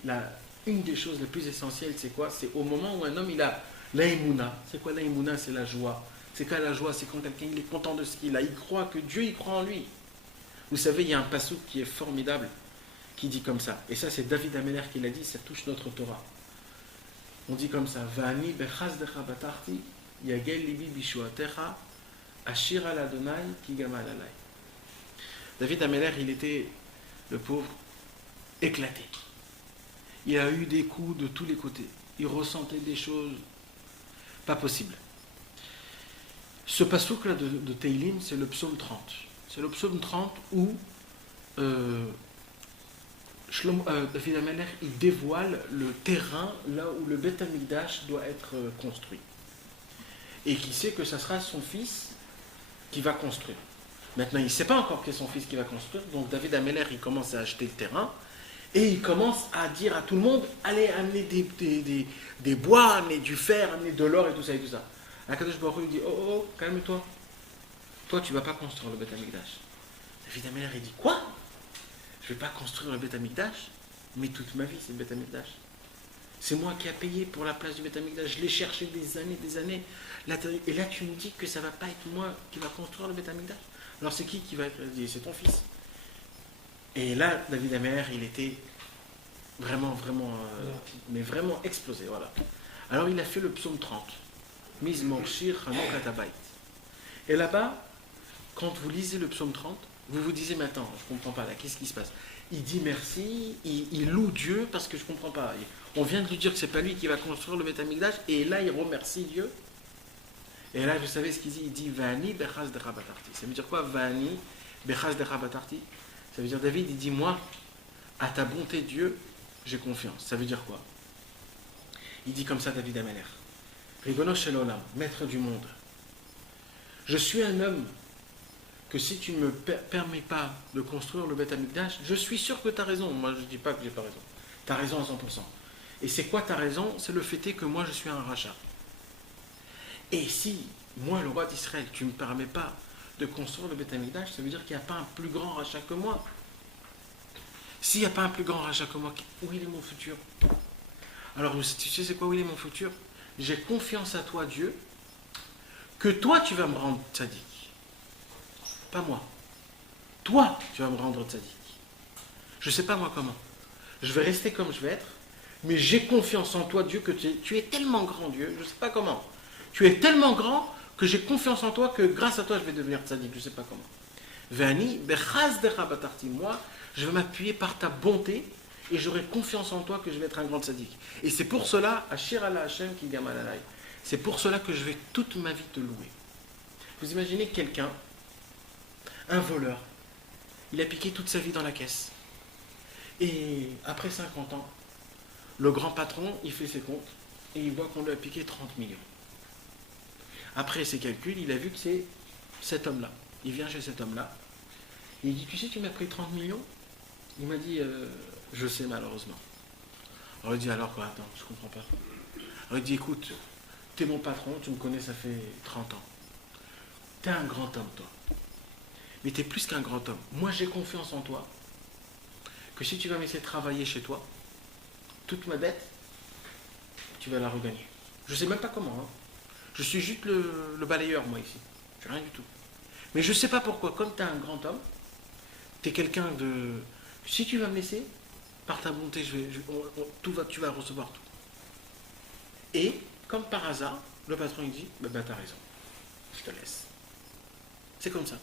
une des choses les plus essentielles, c'est quoi? C'est au moment où un homme, il a l'aïmouna. C'est quoi l'aïmouna? C'est la joie. C'est quoi la joie? C'est quand quelqu'un il est content de ce qu'il a. Il croit que Dieu, il croit en lui. Vous savez, il y a un passouk qui est formidable, qui dit comme ça. Et ça, c'est David Ameller qui l'a dit, ça touche notre Torah. On dit comme ça, Vani bechaz decha batarti, yagel libi bishuatecha, ashir al Adonai ki gamal alay. David Ameller, il était, le pauvre, éclaté. Il a eu des coups de tous les côtés. Il ressentait des choses pas possibles. Ce passouk-là de Teilim, c'est le psaume 30. C'est le psaume 30 où David Ameller, il dévoile le terrain là où le Beth Amikdash doit être construit. Et qui sait que ça sera son fils qui va construire. Maintenant, il ne sait pas encore que c'est son fils qui va construire, donc David Ameller, il commence à acheter le terrain, et il commence à dire à tout le monde, allez amener des bois, amener du fer, amener de l'or et tout ça et tout ça. Akadosh Baruch Hu, il dit, oh, calme-toi. Toi, tu ne vas pas construire le Beth Amikdash. David Ameller, il dit, quoi? Je ne vais pas construire le Beth Amikdash? Mais toute ma vie, c'est le Beth Amikdash. C'est moi qui ai payé pour la place du Beth Amikdash. Je l'ai cherché des années. Et là, tu me dis que ça ne va pas être moi qui va construire le Beth Amikdash. Alors, c'est qui va être? C'est ton fils. Et là, David Ameller, il était vraiment explosé. Voilà. Alors, il a fait le psaume 30. Miz Morshir Hanok Atabayt. Et là-bas, quand vous lisez le psaume 30, vous vous disiez, mais attends, je ne comprends pas là, qu'est-ce qui se passe? Il dit merci, il loue Dieu parce que je ne comprends pas. On vient de lui dire que ce n'est pas lui qui va construire le Beth Amikdash, et là il remercie Dieu. Et là, vous savez ce qu'il dit? Il dit Vani Bechaz Decha Batarti. Ça veut dire quoi? Vani Bechaz Decha Batarti. Ça veut dire, David, il dit, moi, à ta bonté, Dieu, j'ai confiance. Ça veut dire quoi? Il dit comme ça, David Ameller. Ribono Shel Olam, maître du monde. Je suis un homme que si tu ne me permets pas de construire le Beth Amikdash, je suis sûr que tu as raison. Moi, je ne dis pas que j'ai pas raison. Tu as raison à 100%. Et c'est quoi ta raison? C'est le fait que moi, je suis un rachat. Et si, moi, le roi d'Israël, tu ne me permets pas de construire le Beth Amikdash, ça veut dire qu'il n'y a pas un plus grand rachat que moi. S'il n'y a pas un plus grand rachat que moi, où il est mon futur? Alors, tu sais c'est quoi, où il est mon futur? J'ai confiance à toi, Dieu, que toi, tu vas me rendre tzaddik. Pas moi. Toi, tu vas me rendre tzaddik. Je ne sais pas moi comment. Je vais rester comme je vais être, mais j'ai confiance en toi, Dieu, que tu es tellement grand, Dieu, je ne sais pas comment. Tu es tellement grand que j'ai confiance en toi que grâce à toi, je vais devenir tzaddik, je ne sais pas comment. Vani, bechaz decha batarti, moi, je vais m'appuyer par ta bonté et j'aurai confiance en toi que je vais être un grand tzaddik. Et c'est pour cela, Ashir ala Hashem ki gamal alay, c'est pour cela que je vais toute ma vie te louer. Vous imaginez quelqu'un, un voleur, il a piqué toute sa vie dans la caisse. Et après 50 ans, le grand patron, il fait ses comptes et il voit qu'on lui a piqué 30 millions. Après ses calculs, il a vu que c'est cet homme-là. Il vient chez cet homme-là et il dit, tu sais, tu m'as pris 30 millions? Il m'a dit, je sais malheureusement. Alors il dit, alors quoi, attends, je comprends pas. Alors il dit, écoute, t'es mon patron, tu me connais, ça fait 30 ans. T'es un grand homme, toi. Mais t'es plus qu'un grand homme. Moi, j'ai confiance en toi, que si tu vas me laisser travailler chez toi, toute ma dette, tu vas la regagner. Je sais même pas comment, hein. Je suis juste le balayeur, moi, ici. Je suis rien du tout. Mais je sais pas pourquoi, comme t'es un grand homme, t'es quelqu'un de... Si tu vas me laisser, par ta bonté, tu vas recevoir tout. Et, comme par hasard, le patron, il dit, bah t'as raison, je te laisse. C'est comme ça.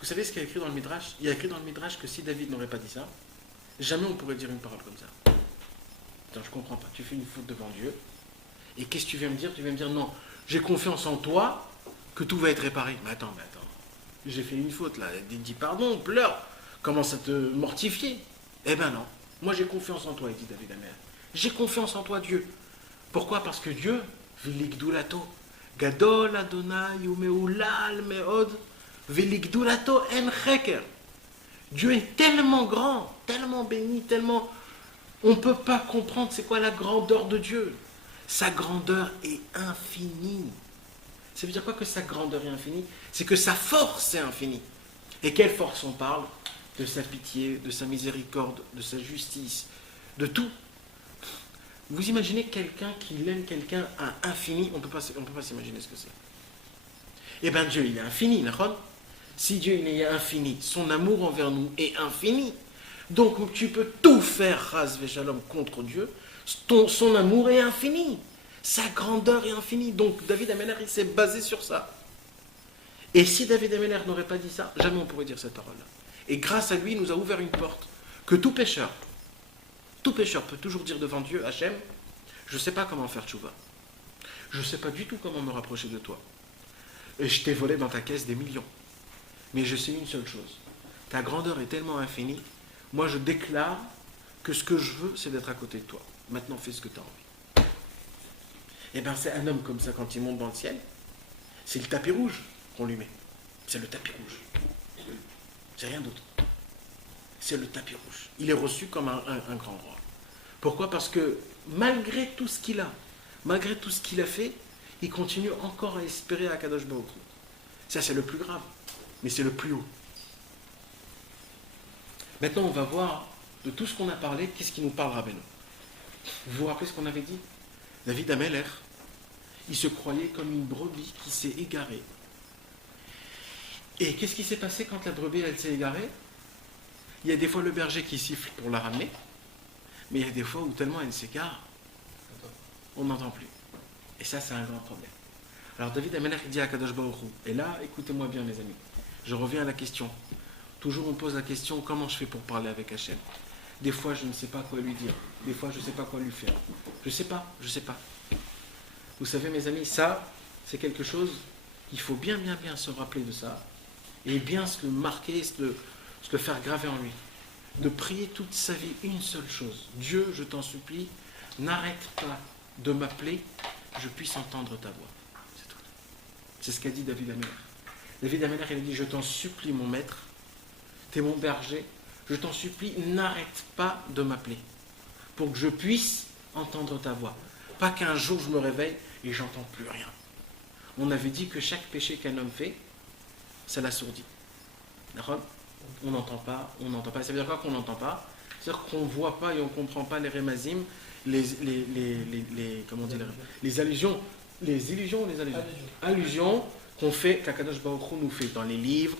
Vous savez ce qu'il y a écrit dans le Midrash? Il y a écrit dans le Midrash que si David n'aurait pas dit ça, jamais on pourrait dire une parole comme ça. Attends, je comprends pas. Tu fais une faute devant Dieu. Et qu'est-ce que tu viens me dire? Tu viens me dire, non, j'ai confiance en toi, que tout va être réparé. Mais attends. J'ai fait une faute là. Dis pardon, pleure. Commence à te mortifier. Eh ben non. Moi j'ai confiance en toi, dit David Amer. J'ai confiance en toi, Dieu. Pourquoi? Parce que Dieu, Viligdulato, Gadol Adonai Umeulal Meod, Viligdulato En Cheker. Dieu est tellement grand, tellement béni, tellement... On ne peut pas comprendre c'est quoi la grandeur de Dieu. Sa grandeur est infinie. Ça veut dire quoi que sa grandeur est infinie? C'est que sa force est infinie. Et quelle force on parle? De sa pitié, de sa miséricorde, de sa justice, de tout. Vous imaginez quelqu'un qui aime quelqu'un à infini, on ne peut pas s'imaginer ce que c'est. Eh bien Dieu, il est infini, d'accord? Si Dieu il est infini, son amour envers nous est infini. Donc tu peux tout faire, Ras Veshalom, contre Dieu. Son amour est infini. Sa grandeur est infinie. Donc David Ameller, il s'est basé sur ça. Et si David Ameller n'aurait pas dit ça, jamais on pourrait dire cette parole-là. Et grâce à lui, il nous a ouvert une porte que tout pécheur peut toujours dire devant Dieu, Hachem, je ne sais pas comment faire tchouva. Je ne sais pas du tout comment me rapprocher de toi. Et je t'ai volé dans ta caisse des millions. Mais je sais une seule chose. Ta grandeur est tellement infinie, moi je déclare que ce que je veux, c'est d'être à côté de toi. Maintenant, fais ce que tu as envie. Et bien c'est un homme comme ça, quand il monte dans le ciel, c'est le tapis rouge qu'on lui met. C'est le tapis rouge. C'est rien d'autre. C'est le tapis rouge. Il est reçu comme un grand roi. Pourquoi? Parce que malgré tout ce qu'il a, malgré tout ce qu'il a fait, il continue encore à espérer à Kadosh Baruch Hu. Ça, c'est le plus grave. Mais c'est le plus haut. Maintenant, on va voir de tout ce qu'on a parlé, qu'est-ce qui nous parle Rabbeinu. Vous vous rappelez ce qu'on avait dit? David Ameller, il se croyait comme une brebis qui s'est égarée. Et qu'est-ce qui s'est passé quand la brebis elle s'est égarée? Il y a des fois le berger qui siffle pour la ramener, mais il y a des fois où tellement elle s'égare, on n'entend plus. Et ça, c'est un grand problème. Alors David Ameller dit à Kadosh Baruch Hu, et là, écoutez-moi bien mes amis, je reviens à la question. Toujours on pose la question, comment je fais pour parler avec Hachem? Des fois, je ne sais pas quoi lui dire. Des fois, je ne sais pas quoi lui faire. Je ne sais pas. Vous savez, mes amis, ça, c'est quelque chose qu'il faut bien se rappeler de ça. Et bien se le marquer, se le faire graver en lui. De prier toute sa vie une seule chose. Dieu, je t'en supplie, n'arrête pas de m'appeler, que je puisse entendre ta voix. C'est tout. C'est ce qu'a dit David Ameller. David Ameller, il a dit, je t'en supplie, mon maître, t'es mon berger, je t'en supplie, n'arrête pas de m'appeler, pour que je puisse entendre ta voix. Pas qu'un jour je me réveille et j'entends plus rien. On avait dit que chaque péché qu'un homme fait, ça l'assourdit. D'accord? On n'entend pas. Ça veut dire quoi qu'on n'entend pas? C'est-à-dire qu'on ne voit pas et on ne comprend pas les rémazim, les allusions, allusions qu'on fait, qu'Akadosh Baruch Hu nous fait dans les livres,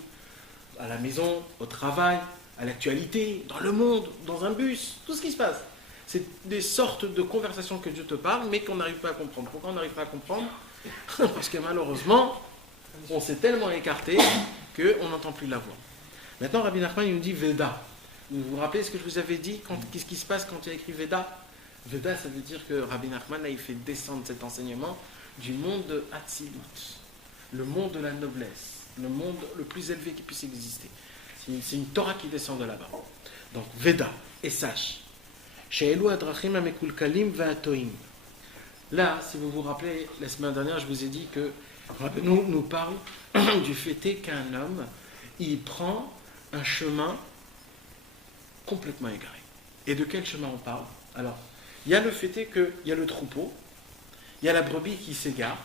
à la maison, au travail, à l'actualité, dans le monde, dans un bus, tout ce qui se passe. C'est des sortes de conversations que Dieu te parle, mais qu'on n'arrive pas à comprendre. Pourquoi on n'arrive pas à comprendre? Parce que malheureusement, on s'est tellement écarté qu'on n'entend plus la voix. Maintenant, Rabbi Nachman, il nous dit Veda. Vous vous rappelez ce que je vous avais dit? Qu'est-ce qui se passe quand il y a écrit Veda? Veda, ça veut dire que Rabbi Nachman, là, il fait descendre cet enseignement du monde de Hatzilut, le monde de la noblesse, le monde le plus élevé qui puisse exister. C'est une Torah qui descend de là-bas. Donc, Veda, et sache. She'elu adrachim hamekulkalim va'atoim. Là, si vous vous rappelez, la semaine dernière, je vous ai dit que nous parle du fait qu'un homme, il prend un chemin complètement égaré. Et de quel chemin on parle? Alors, il y a le fait qu'il y a le troupeau, il y a la brebis qui s'égare,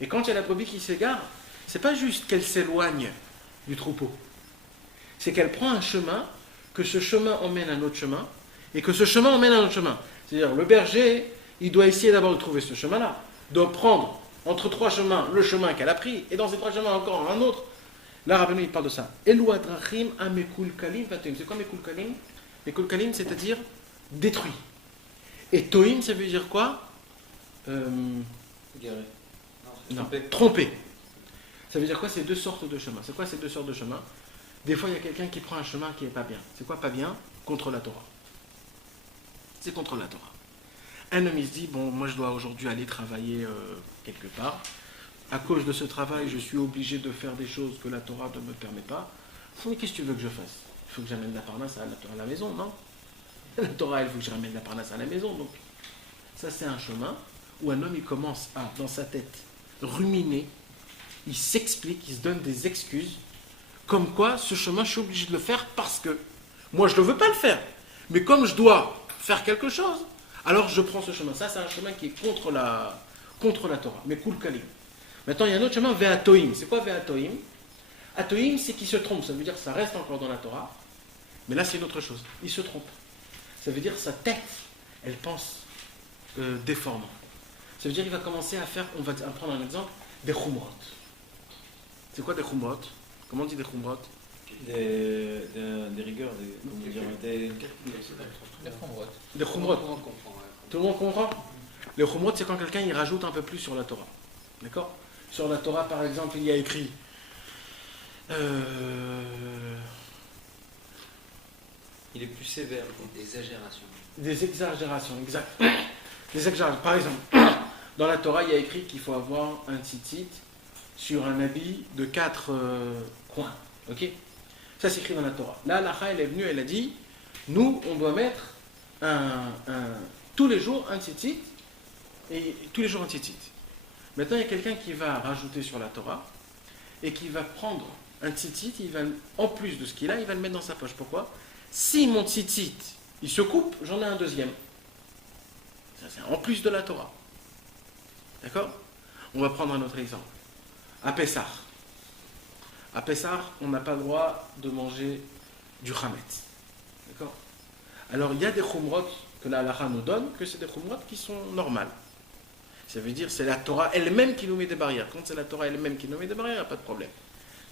et quand il y a la brebis qui s'égare, c'est pas juste qu'elle s'éloigne du troupeau, c'est qu'elle prend un chemin, que ce chemin emmène à un autre chemin, et que ce chemin emmène à un autre chemin. C'est-à-dire, le berger, il doit essayer d'abord de trouver ce chemin-là, doit prendre entre trois chemins le chemin qu'elle a pris, et dans ces trois chemins encore un autre. Là, Rabbeinu, il parle de ça. Elu adrachim hamekulkalim va'toim. C'est quoi mekulkalim? Mekulkalim, c'est-à-dire détruit. Et toim, ça veut dire quoi? Garé. Non, tromper. Ça veut dire quoi? C'est deux sortes de chemins. C'est quoi ces deux sortes de chemins? Des fois, il y a quelqu'un qui prend un chemin qui n'est pas bien. C'est quoi pas bien? Contre la Torah. C'est contre la Torah. Un homme, il se dit, bon, moi je dois aujourd'hui aller travailler quelque part. À cause de ce travail, je suis obligé de faire des choses que la Torah ne me permet pas. Mais qu'est-ce que tu veux que je fasse? Il faut que j'amène la parnasse à la maison, non? La Torah, il faut que je ramène la parnasse à la maison. Donc, ça, c'est un chemin où un homme, il commence à, dans sa tête, ruminer. Il s'explique, il se donne des excuses. Comme quoi, ce chemin, je suis obligé de le faire parce que moi, je ne veux pas le faire. Mais comme je dois faire quelque chose, alors je prends ce chemin. Ça, c'est un chemin qui est contre la Torah. Mais kul kalim. Maintenant, il y a un autre chemin, Ve'atoim. C'est quoi Ve'atoim? Atoim, c'est qu'il se trompe. Ça veut dire que ça reste encore dans la Torah. Mais là, c'est une autre chose. Il se trompe. Ça veut dire que sa tête, elle pense déformant. Ça veut dire qu'il va commencer à faire, on va prendre un exemple, des chumrot. C'est quoi des chumrot? Comment on dit des chumrot? Des rigueurs, des Des chumrot. Tout le monde comprend? Les chumrot, c'est quand quelqu'un il rajoute un peu plus sur la Torah. D'accord? Sur la Torah, par exemple, il y a écrit il est plus sévère. Des exagérations. des exagérations, exact. Des exagérations. Par exemple, dans la Torah, il y a écrit qu'il faut avoir un tzitzit sur un habit de 4 coins. Ok? Ça, c'est écrit dans la Torah. Là, l'Acha, elle est venue, elle a dit, nous, on doit mettre tous les jours un tzitzit, et tous les jours un tzitzit. Maintenant, il y a quelqu'un qui va rajouter sur la Torah, et qui va prendre un tzitzit, il va, en plus de ce qu'il a, il va le mettre dans sa poche. Pourquoi? Si mon tzitzit, il se coupe, j'en ai un deuxième. Ça, c'est en plus de la Torah. D'accord? On va prendre un autre exemple. À Pessah. À Pessah, on n'a pas le droit de manger du chametz. D'accord? Alors, il y a des chumrot que la halakha nous donne, que c'est des chumrot qui sont normales. Ça veut dire que c'est la Torah elle-même qui nous met des barrières. Quand c'est la Torah elle-même qui nous met des barrières, il n'y a pas de problème.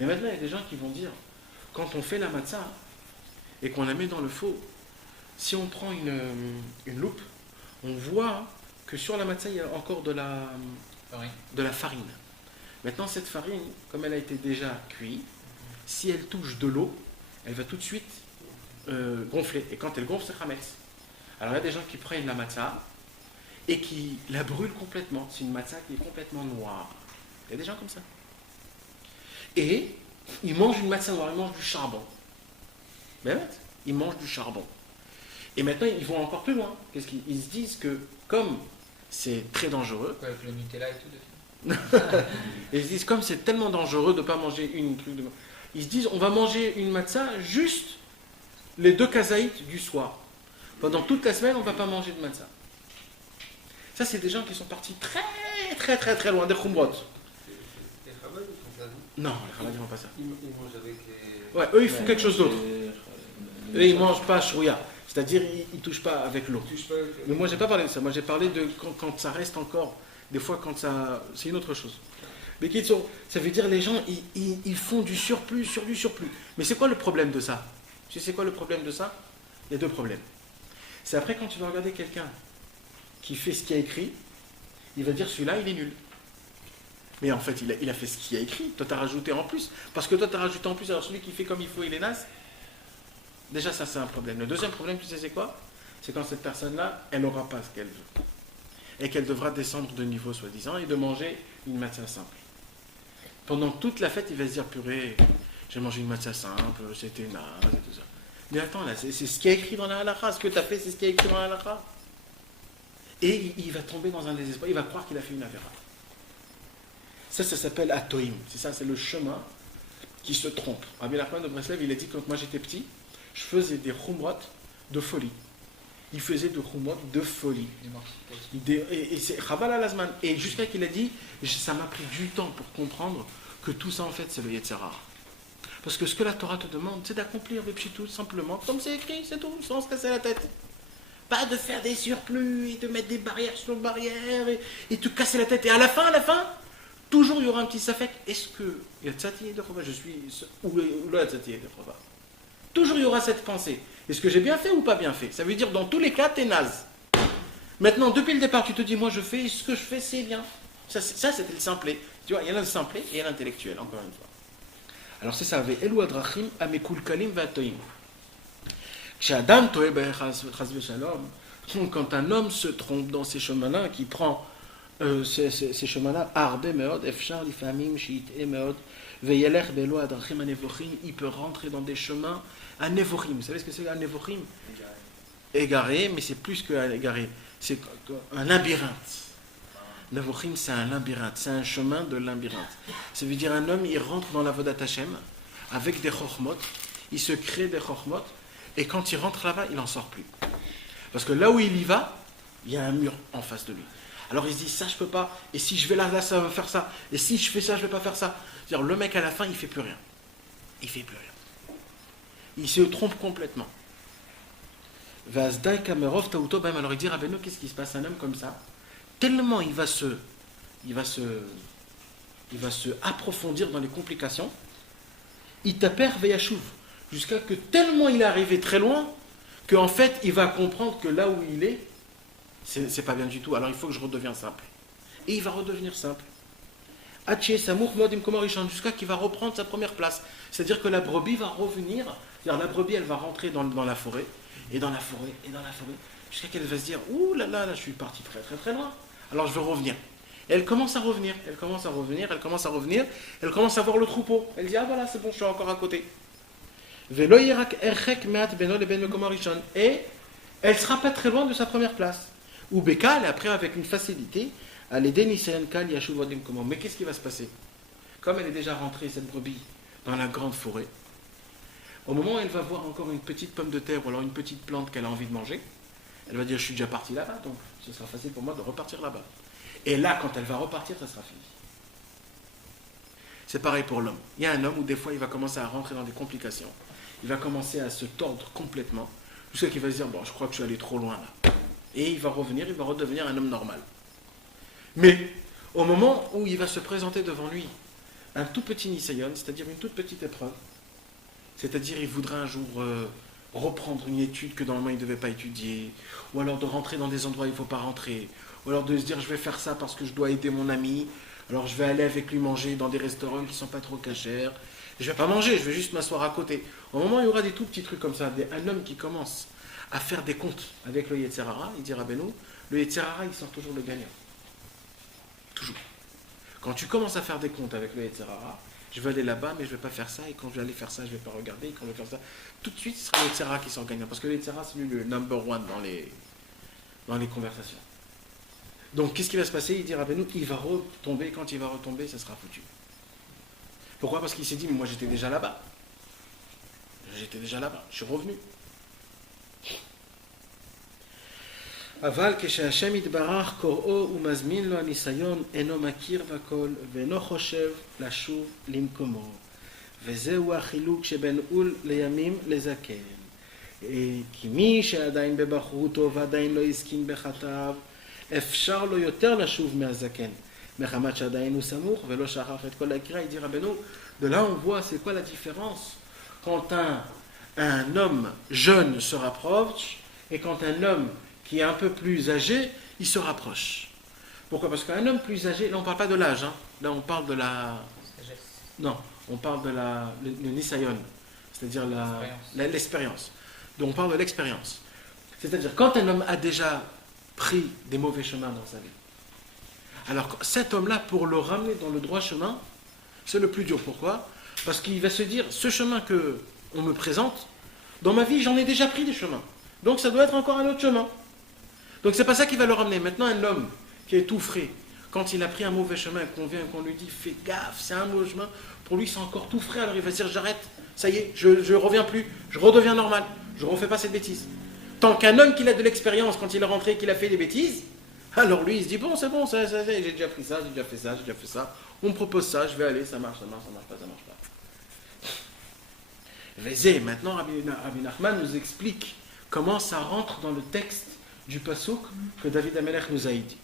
Mais maintenant, il y a des gens qui vont dire, quand on fait la matzah et qu'on la met dans le faux, si on prend une loupe, on voit que sur la matzah, il y a encore de la farine. Maintenant, cette farine, comme elle a été déjà cuite, si elle touche de l'eau, elle va tout de suite gonfler. Et quand elle gonfle, c'est chametz. Alors, il y a des gens qui prennent la matzah et qui la brûlent complètement. C'est une matzah qui est complètement noire. Il y a des gens comme ça. Et ils mangent une matzah noire, ils mangent du charbon. Ben ouais, ils mangent du charbon. Et maintenant, ils vont encore plus loin. Qu'est-ce qu'ils se disent que, comme c'est très dangereux, Quoi, avec le Nutella et tout dessus. et ils se disent, comme c'est tellement dangereux de ne pas manger une truc de... Ils se disent, on va manger une matzah juste les 2 kazaït du soir. Pendant toute la semaine, on ne va pas manger de matzah. Ça, c'est des gens qui sont partis très, très, très, très loin des chumrot. Les Chabad, ils font ça, non? Non, les Chabad, ils ne font pas ça. Ils mangent avec les... Ouais, eux, ils font quelque chose d'autre. Eux, ils ne mangent pas shrouya. C'est-à-dire, ils ne touchent pas avec l'eau. Ils touchent pas avec Mais moi, j'ai pas parlé de ça. Moi, j'ai parlé de quand ça reste encore. Des fois, quand ça... C'est une autre chose. Mais ça veut dire les gens, ils font du surplus sur du surplus. Mais c'est quoi le problème de ça? Tu sais c'est quoi le problème de ça? Il y a 2 problèmes. C'est après, quand tu vas regarder quelqu'un qui fait ce qu'il y a écrit, il va dire celui-là, il est nul. Mais en fait, il a fait ce qu'il y a écrit. Toi, tu as rajouté en plus. Parce que toi, tu as rajouté en plus. Alors, celui qui fait comme il faut, il est naze. Déjà, ça, c'est un problème. Le deuxième problème, tu sais, c'est quoi? C'est quand cette personne-là, elle n'aura pas ce qu'elle veut. Et qu'elle devra descendre de niveau, soi-disant, et de manger une matzah simple. Pendant toute la fête, il va se dire, purée, j'ai mangé une matzah simple, c'était naze et tout ça. Mais attends, là, c'est ce qui est écrit dans la halakha. Ce que tu as fait, c'est ce qui est écrit dans la halakha. Et il va tomber dans un désespoir. Il va croire qu'il a fait une avéra. Ça s'appelle Atoïm. C'est ça, c'est le chemin qui se trompe. Rabbi Nachman de Breslev, il a dit que quand moi j'étais petit, je faisais des khumrot de folie. Il faisait des khumrot de folie. Et c'est Chaval al-Azman. Et jusqu'à qu'il a dit, ça m'a pris du temps pour comprendre que tout ça en fait c'est le Yetzer Hara. Parce que ce que la Torah te demande, c'est d'accomplir le pshitout simplement, comme c'est écrit, c'est tout, sans se casser la tête. Pas de faire des surplus et de mettre des barrières sur barrières et te casser la tête. Et à la fin, toujours il y aura un petit safek. Est-ce que Yatzati de Chova, je suis ou le Yatzati de Chova? Toujours il y aura cette pensée. Est-ce que j'ai bien fait ou pas bien fait? Ça veut dire dans tous les cas, t'es naze. Maintenant, depuis le départ, tu te dis, moi je fais, ce que je fais, c'est bien. Ça c'était le simplet. Tu vois, il y a le simplet et il y a l'intellectuel, encore une fois. Alors c'est ça, avec Elu Adrachim, Amekul Kalim Vatoim. Quand un homme se trompe dans ces chemins-là, qui prend ces chemins-là, il peut rentrer dans des chemins anévochim. Vous savez ce que c'est anévochim? Égaré, mais c'est plus que égaré. C'est un labyrinthe. Nevochim, c'est un labyrinthe, c'est un chemin de labyrinthe. Ça veut dire un homme, il rentre dans la Vodat Hashem avec des chokhmot, il se crée des chokhmot, et quand il rentre là-bas, il n'en sort plus. Parce que là où il y va, il y a un mur en face de lui. Alors il se dit, ça je peux pas, et si je vais là, ça va faire ça, et si je fais ça, je vais pas faire ça. C'est-à-dire le mec à la fin, il fait plus rien. Il fait plus rien. Il se trompe complètement. Alors il dit, Rabbeinu, qu'est-ce qui se passe? Un homme comme ça, tellement il va se approfondir dans les complications, il t'apère veyachouv, jusqu'à que tellement il est arrivé très loin, qu'en fait il va comprendre que là où il est, c'est pas bien du tout, alors il faut que je redevienne simple. Et il va redevenir simple. Jusqu'à qu'il va reprendre sa première place. C'est-à-dire que la brebis va revenir, c'est-à-dire la brebis elle va rentrer dans la forêt, et dans la forêt, et dans la forêt, jusqu'à qu'elle va se dire, ouh là là, je suis parti très très très loin. Alors je veux revenir. Et elle commence à revenir, elle commence à voir le troupeau. Elle dit, ah voilà, c'est bon, je suis encore à côté. Et elle ne sera pas très loin de sa première place. Ou Bekal, après avec une facilité, mais qu'est-ce qui va se passer? Comme elle est déjà rentrée, cette brebis, dans la grande forêt, au moment où elle va voir encore une petite pomme de terre ou alors une petite plante qu'elle a envie de manger, elle va dire, je suis déjà parti là-bas, donc ce sera facile pour moi de repartir là-bas. Et là, quand elle va repartir, ça sera fini. C'est pareil pour l'homme. Il y a un homme où des fois, il va commencer à rentrer dans des complications. Il va commencer à se tordre complètement, jusqu'à qu'il va se dire, bon, je crois que je suis allé trop loin là. Et il va revenir, il va redevenir un homme normal. Mais, au moment où il va se présenter devant lui un tout petit nisayon, c'est-à-dire une toute petite épreuve, c'est-à-dire il voudra un jour reprendre une étude que normalement il ne devait pas étudier, ou alors de rentrer dans des endroits où il ne faut pas rentrer, ou alors de se dire je vais faire ça parce que je dois aider mon ami, alors je vais aller avec lui manger dans des restaurants qui ne sont pas trop cachers, je ne vais pas manger, je vais juste m'asseoir à côté. Au moment où il y aura des tout petits trucs comme ça, un homme qui commence à faire des comptes avec le Yetzer Hara, il dira Rabbeinu, le Yetzer Hara il sort toujours le gagnant. Toujours. Quand tu commences à faire des comptes avec le Yetzer Hara, je vais aller là-bas, mais je ne vais pas faire ça, et quand je vais aller faire ça, je ne vais pas regarder, et quand je vais faire ça, tout de suite, ce sera le Yetzer Hara qui sort gagnant, parce que le Yetzer Hara, c'est lui le number one dans les conversations. Donc, qu'est-ce qui va se passer? Il dit Rabbeinu, il va retomber, quand il va retomber, ça sera foutu. Pourquoi? Parce qu'il s'est dit, mais moi j'étais déjà là-bas. Je suis revenu. אבל כשהשם יתברך קוראו ומזמין לו הניסיון אינו מכיר בכל ואינו חושב לשוב למקומו וזהו החילוק שבין עול לימים לזקן כי מי שעדיין בבחרותו ועדיין לא הסכים בחטאיו אפשר לו יותר לשוב מהזקן מחמת שעדיין הוא סמוך ולא שכח את כל הקריאה. Il dit Rabbeinu, de là on voit c'est quoi la différence quand un homme jeune se rapproche et quand un homme qui est un peu plus âgé, il se rapproche. Pourquoi? Parce qu'un homme plus âgé, là on ne parle pas de l'âge, hein. Là, on parle de la... Non, on parle de le nisayon, c'est-à-dire l'expérience. Donc on parle de l'expérience. C'est-à-dire quand un homme a déjà pris des mauvais chemins dans sa vie, alors cet homme-là, pour le ramener dans le droit chemin, c'est le plus dur. Pourquoi ? Parce qu'il va se dire, ce chemin que on me présente, dans ma vie, j'en ai déjà pris des chemins. Donc ça doit être encore un autre chemin. Donc c'est pas ça qui va le ramener. Maintenant, un homme qui est tout frais, quand il a pris un mauvais chemin, qu'on lui dit, fais gaffe, c'est un mauvais chemin, pour lui c'est encore tout frais, alors il va se dire, j'arrête, ça y est, je reviens plus, je redeviens normal, je refais pas cette bêtise. Tant qu'un homme qui a de l'expérience, quand il est rentré, qu'il a fait des bêtises, alors lui il se dit, bon, c'est bon, ça, j'ai déjà pris ça, j'ai déjà fait ça, j'ai déjà fait ça, on me propose ça, je vais aller, ça marche pas, ça marche pas. Vézé, maintenant Rabbi Nachman nous explique comment ça rentre dans le texte du pasouk que David Amelech nous a dit.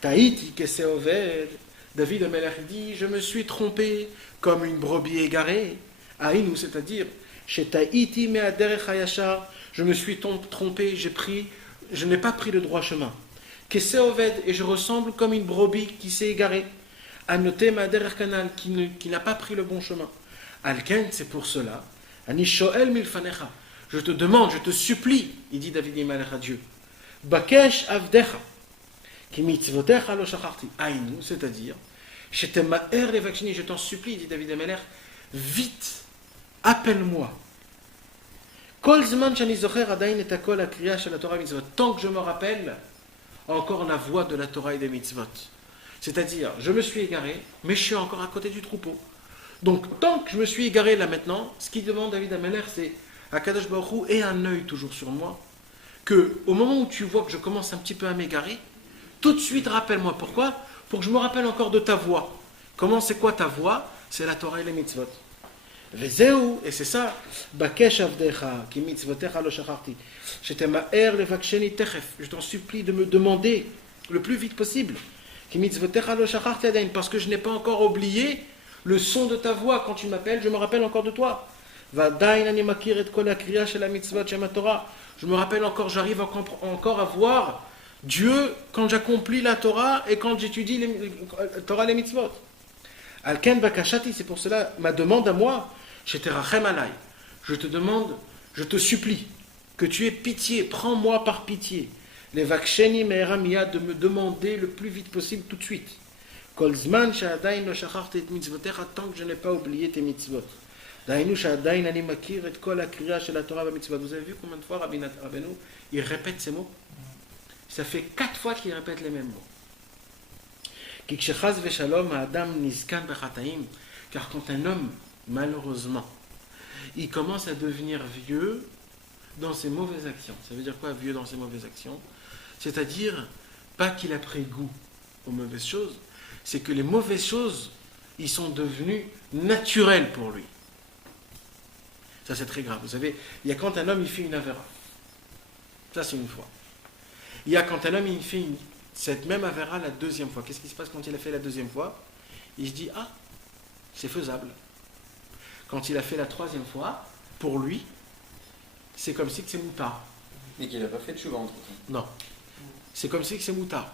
Taïti keseoved, David Amelech dit, je me suis trompé comme une brebis égarée. Aïnou, c'est-à-dire, chez Taïti me'aderech hayashar, je me suis trompé, je n'ai pas pris le droit chemin. Keseoved, et je ressemble comme une brebis qui s'est égarée. Anoté me'aderech kanal, qui n'a pas pris le bon chemin. Alken, c'est pour cela. Ani shoel milfanecha, je te demande, je te supplie, il dit David Amelech à Dieu. Bakesh avdecha, ki mitzvotecha lo shacharti. Aïnou, c'est-à-dire, je t'en supplie, dit David Amelech, vite, appelle-moi. Kol zman shani zocher adayin et akol akriya shel Torah mitzvot. Tant que je me rappelle encore la voix de la Torah et des mitzvot. C'est-à-dire, je me suis égaré, mais je suis encore à côté du troupeau. Donc, tant que je me suis égaré là maintenant, ce qu'il demande David Amelech, c'est Akadosh Baruch Hu ait un œil toujours sur moi, que au moment où tu vois que je commence un petit peu à m'égarer, tout de suite rappelle-moi. Pourquoi ? Pour que je me rappelle encore de ta voix. Comment c'est quoi ta voix ? C'est la Torah et les mitzvot. Vezeu, et c'est ça, Bakesh avdecha, ki mitzvotecha lo shacharti. J'étais ma'er levaksheni techef. Je t'en supplie de me demander le plus vite possible. Ki mitzvotecha lo shacharti adain, parce que je n'ai pas encore oublié le son de ta voix. Quand tu m'appelles, je me rappelle encore de toi. Vadain ani makir et kol akriya shel mitzvot shem Torah. Je me rappelle encore, j'arrive encore à voir Dieu quand j'accomplis la Torah et quand j'étudie la Torah et les mitzvot. Alken bakashati, c'est pour cela ma demande à moi, j'étais rachem alay. Je te demande, je te supplie que tu aies pitié, prends-moi par pitié. Les vaksheni me'eramia, de me demander le plus vite possible tout de suite. Kol zman sha'adain lo shacharti et mitzvotecha, tant que je n'ai pas oublié tes mitzvot. Dainu sha'adain ani makir et kol akriya shel Torah va mitzvot. Vous avez vu combien de fois Rabbeinu il répète ces mots? Ça fait 4 fois qu'il répète les mêmes mots. Car quand un homme, malheureusement, il commence à devenir vieux dans ses mauvaises actions. Ça veut dire quoi, vieux dans ses mauvaises actions? C'est-à-dire, pas qu'il a pris goût aux mauvaises choses, c'est que les mauvaises choses, ils sont devenues naturelles pour lui. Ça, c'est très grave. Vous savez, il y a quand un homme, il fait une avéra. Ça, c'est une fois. Il y a quand un homme, il fait cette même avéra la deuxième fois. Qu'est-ce qui se passe quand il a fait la deuxième fois? Il se dit, ah, c'est faisable. Quand il a fait la troisième fois, pour lui, c'est comme si que c'est moutard. Mais qu'il n'a pas fait de chouva entre temps. Non. C'est comme si que c'est moutard.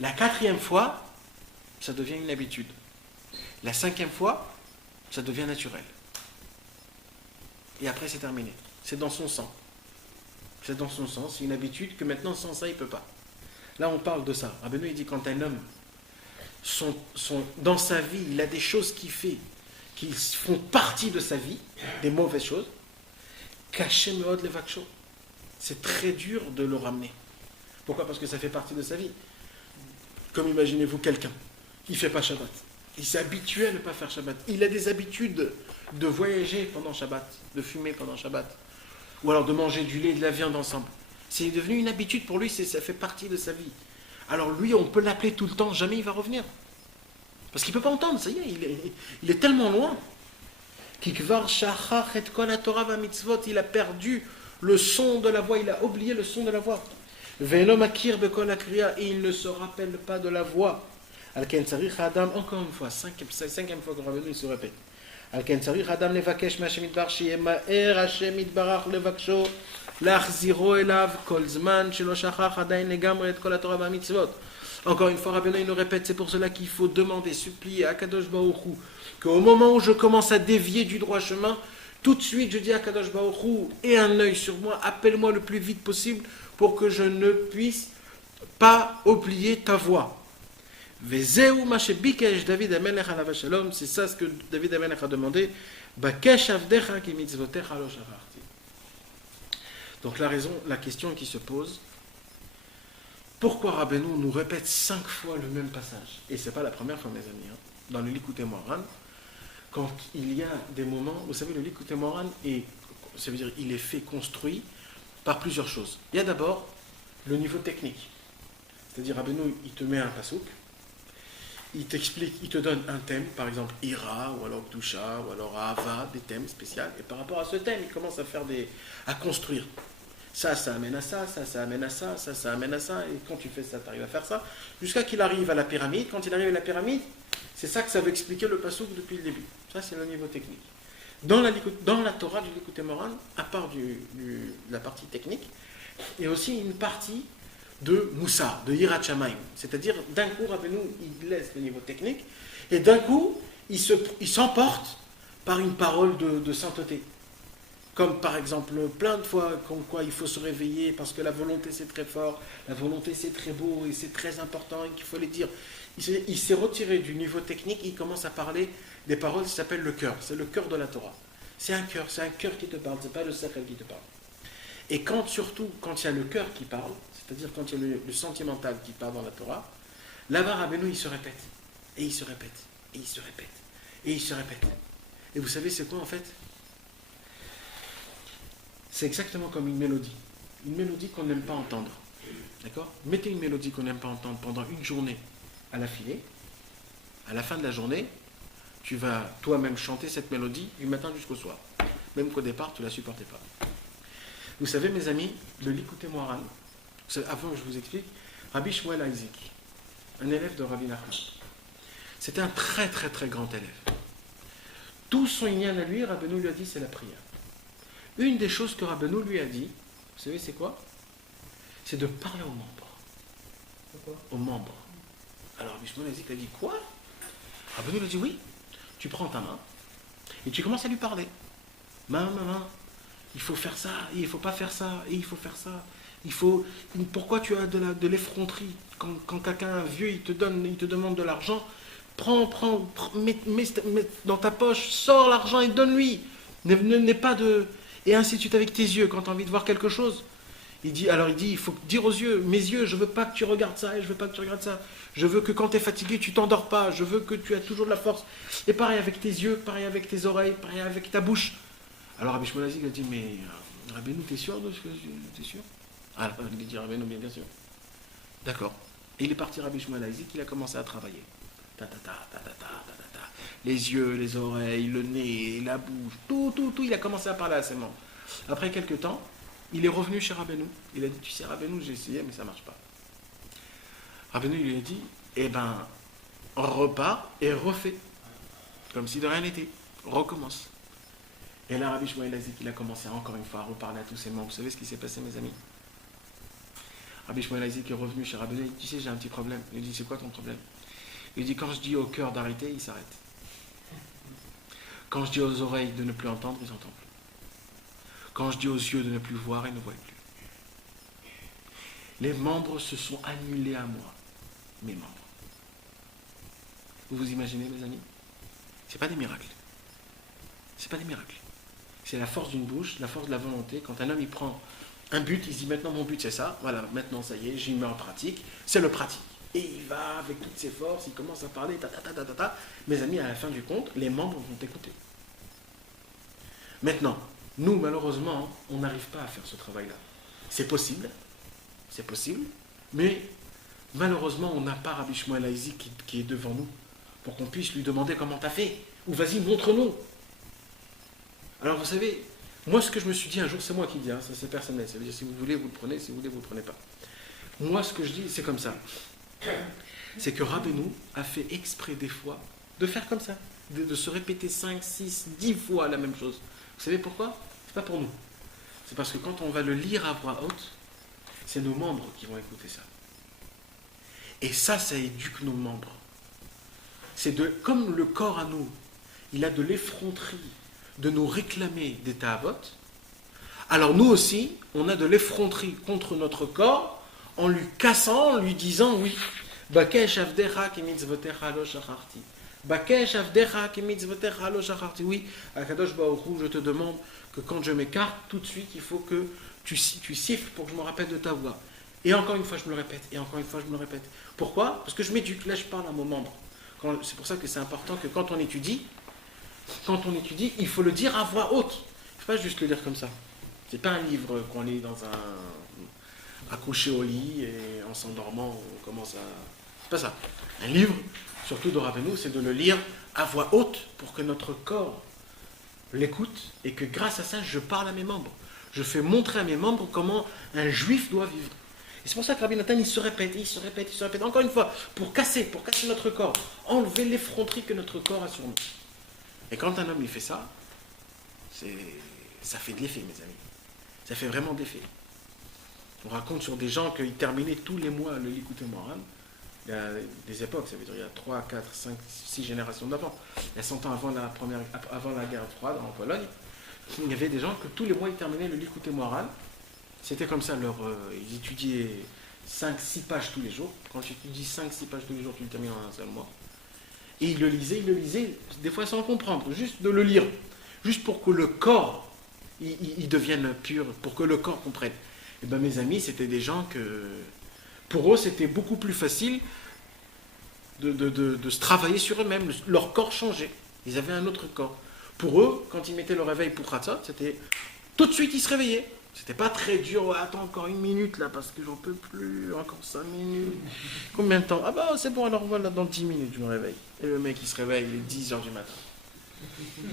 La 4e fois, ça devient une habitude. La 5e fois, ça devient naturel. Et après, c'est terminé. C'est dans son sang. C'est dans son sang. C'est une habitude que maintenant, sans ça, il ne peut pas. Là, on parle de ça. Rabbeinu, il dit, quand un homme, dans sa vie, il a des choses qu'il fait, qui font partie de sa vie, des mauvaises choses, caché meod levaksho. C'est très dur de le ramener. Pourquoi? Parce que ça fait partie de sa vie. Comme imaginez-vous quelqu'un qui ne fait pas Shabbat. Il s'est habitué à ne pas faire Shabbat. Il a des habitudes de voyager pendant Shabbat, de fumer pendant Shabbat, ou alors de manger du lait et de la viande ensemble. C'est devenu une habitude pour lui, ça fait partie de sa vie. Alors lui, on peut l'appeler tout le temps, jamais il va revenir. Parce qu'il ne peut pas entendre, ça y est, il est tellement loin. Il a perdu le son de la voix, il a oublié le son de la voix. Et il ne se rappelle pas de la voix. Encore une fois, cinquième fois que Rabbeinu se répète. Encore une fois, Rabbeinu il nous répète, c'est pour cela qu'il faut demander, supplier à Kadosh Baruch Hu, qu'au moment où je commence à dévier du droit chemin, tout de suite je dis à Kadosh Baruch Hu, aie un œil sur moi, appelle-moi le plus vite possible pour que je ne puisse pas oublier ta voix. Vezeu mashe bikesh David Amelech alav shalom, c'est ça ce que David Amelech a demandé. Bakesh avdecha ki mitzvotecha lo shavarti. Donc la question qui se pose, pourquoi Rabbeinu nous répète 5 fois le même passage? Et c'est pas la première fois, mes amis. Dans le Likutei Moharan, quand il y a des moments, vous savez, le Likutei Moharan ça veut dire il est fait construit par plusieurs choses. Il y a d'abord le niveau technique, c'est-à-dire Rabbeinu il te met un pasouk, il t'explique, il te donne un thème, par exemple Ira, ou alors Gdusha, ou alors Ahava, des thèmes spéciaux, et par rapport à ce thème, il commence à construire. Ça amène à ça, ça amène à ça, ça amène à ça, et quand tu fais ça, tu arrives à faire ça, jusqu'à qu'il arrive à la pyramide. Quand il arrive à la pyramide, c'est ça que ça veut expliquer le pasouk depuis le début. Ça, c'est le niveau technique. Dans la Torah du Likutei Moharan, à part de la partie technique, il y a aussi une partie de Moussa, de Yirat Shamayim. C'est-à-dire, d'un coup, Rabbeinu, il laisse le niveau technique, et d'un coup, il s'emporte par une parole de sainteté. Comme par exemple, plein de fois, comme quoi il faut se réveiller, parce que la volonté c'est très fort, la volonté c'est très beau, et c'est très important, et qu'il faut les dire. Il s'est retiré du niveau technique, il commence à parler des paroles qui s'appellent le cœur. C'est le cœur de la Torah. C'est un cœur qui te parle, c'est pas le sechel qui te parle. Et surtout quand il y a le cœur qui parle, c'est-à-dire quand il y a le sentimental qui parle dans la Torah, là-bas, Rabbeinu, il se répète. Et il se répète. Et il se répète. Et il se répète. Et vous savez, c'est quoi en fait? C'est exactement comme une mélodie. Une mélodie qu'on n'aime pas entendre. D'accord? Mettez une mélodie qu'on n'aime pas entendre pendant une journée à l'affilée. À la fin de la journée, tu vas toi-même chanter cette mélodie du matin jusqu'au soir. Même qu'au départ, tu ne la supportais pas. Vous savez, mes amis, le Likutei Moharan, avant que je vous explique, Rabbi Shmuel Isaac, un élève de Rabbi Nachman, c'était un très très très grand élève. Tout son inyan à lui, Rabbeinu lui a dit, c'est la prière. Une des choses que Rabbeinu lui a dit, vous savez c'est quoi? C'est de parler aux membres. Pourquoi? Aux membres. Alors Rabbi Shmuel Isaac a dit, quoi? Rabbeinu lui a dit, oui, tu prends ta main et tu commences à lui parler. Main, il faut faire ça, et il ne faut pas faire ça, et il faut faire ça. Pourquoi tu as de l'effronterie? Quand quelqu'un vieux, il te demande de l'argent, mets dans ta poche, sors l'argent et donne-lui. N'est pas de... Et ainsi de suite avec tes yeux, quand tu as envie de voir quelque chose. Il dit, il faut dire aux yeux, mes yeux, je veux pas que tu regardes ça, et je veux pas que tu regardes ça. Je veux que quand tu es fatigué, tu t'endors pas. Je veux que tu aies toujours de la force. Et pareil avec tes yeux, pareil avec tes oreilles, pareil avec ta bouche. Alors Rabbi Shmuel Isaac a dit, mais Rabbeinu, t'es sûr de ce que t'es sûr? Ah, il dit Rabbeinu, bien sûr. D'accord. Et il est parti Rabbi Shmuel Isaac, il a commencé à travailler. Les yeux, les oreilles, le nez, la bouche, tout, il a commencé à parler à ses membres. Après quelques temps, il est revenu chez Rabbeinu. Il a dit, tu sais Rabbeinu, j'ai essayé, mais ça ne marche pas. Rabbeinu lui a dit, repars et refais. Comme si de rien n'était. Recommence. Et là, Rabbi Shmuel Isaac, il a commencé encore une fois à reparler à tous ses membres. Vous savez ce qui s'est passé, mes amis? Rabbi Shmuel Isaac est revenu chez Rabbeinu. Il dit, tu sais, j'ai un petit problème. Il dit, c'est quoi ton problème? Il dit, quand je dis au cœur d'arrêter, il s'arrête. Quand je dis aux oreilles de ne plus entendre, ils n'entendent plus. Quand je dis aux yeux de ne plus voir, ils ne voient plus. Les membres se sont annulés à moi. Mes membres. Vous vous imaginez, mes amis? Ce n'est pas des miracles. Ce n'est pas des miracles. C'est la force d'une bouche, la force de la volonté. Quand un homme il prend un but, il se dit maintenant mon but c'est ça, voilà, maintenant ça y est, j'y mets en pratique, c'est le pratique. Et il va avec toutes ses forces, il commence à parler, Mes amis, à la fin du compte, les membres vont écouter. Maintenant, nous, malheureusement, on n'arrive pas à faire ce travail-là. C'est possible, mais malheureusement, on n'a pas Rabbi Shmuel Isaac qui est devant nous, pour qu'on puisse lui demander comment t'as fait, ou vas-y, montre-nous. Alors vous savez, moi ce que je me suis dit un jour, c'est moi qui dis, ça c'est personnel, ça veut dire si vous voulez, vous le prenez, si vous voulez, vous le prenez pas. Moi ce que je dis, c'est comme ça. C'est que Rabbeinu a fait exprès des fois de faire comme ça, de se répéter 5, 6, 10 fois la même chose. Vous savez pourquoi? C'est pas pour nous. C'est parce que quand on va le lire à voix haute, c'est nos membres qui vont écouter ça. Et ça éduque nos membres. C'est comme le corps à nous, il a de l'effronterie de nous réclamer des ta'avot, alors nous aussi, on a de l'effronterie contre notre corps en lui cassant, en lui disant oui. Bakesh avdecha ki mitzvotecha lo shacharti. Bakesh avdecha ki mitzvotecha lo shacharti. Oui, Akadosh Baruch Hu, je te demande que quand je m'écarte, tout de suite, il faut que tu siffles pour que je me rappelle de ta voix. Et encore une fois, je me le répète. Et encore une fois, je me le répète. Pourquoi ? Parce que je m'éduque. Là, je parle à mon membre. C'est pour ça que c'est important que quand on étudie, il faut le dire à voix haute. Il ne faut pas juste le dire comme ça. C'est pas un livre qu'on lit accouché au lit et en s'endormant, on commence à... C'est pas ça. Un livre, surtout de Rabbeinu, c'est de le lire à voix haute pour que notre corps l'écoute et que grâce à ça, je parle à mes membres. Je fais montrer à mes membres comment un juif doit vivre. Et c'est pour ça que Rabbi Nathan, il se répète, encore une fois, pour casser notre corps, enlever l'effronterie que notre corps a sur nous. Et quand un homme, il fait ça, ça fait de l'effet, mes amis. Ça fait vraiment de l'effet. On raconte sur des gens qu'ils terminaient tous les mois le Likutei Moharan. Il y a des époques, ça veut dire il y a 3, 4, 5, 6 générations d'avant. Il y a 100 ans avant la guerre froide en Pologne, il y avait des gens que tous les mois ils terminaient le Likutei Moharan. C'était comme ça, ils étudiaient 5-6 pages tous les jours. Quand tu étudies 5-6 pages tous les jours, tu le termines en un seul mois. Et ils le lisaient, des fois sans comprendre, juste de le lire, juste pour que le corps il devienne pur, pour que le corps comprenne. Et bien mes amis, c'était des gens que, pour eux, c'était beaucoup plus facile de se travailler sur eux-mêmes. Leur corps changeait. Ils avaient un autre corps. Pour eux, quand ils mettaient le réveil pour Khatzot, c'était tout de suite, ils se réveillaient. C'était pas très dur. Ouais, attends encore 1 minute là, parce que j'en peux plus. Encore 5 minutes. Combien de temps ? Ah bah c'est bon, alors voilà, dans 10 minutes, je me réveille. Et le mec, il se réveille, il est 10h du matin.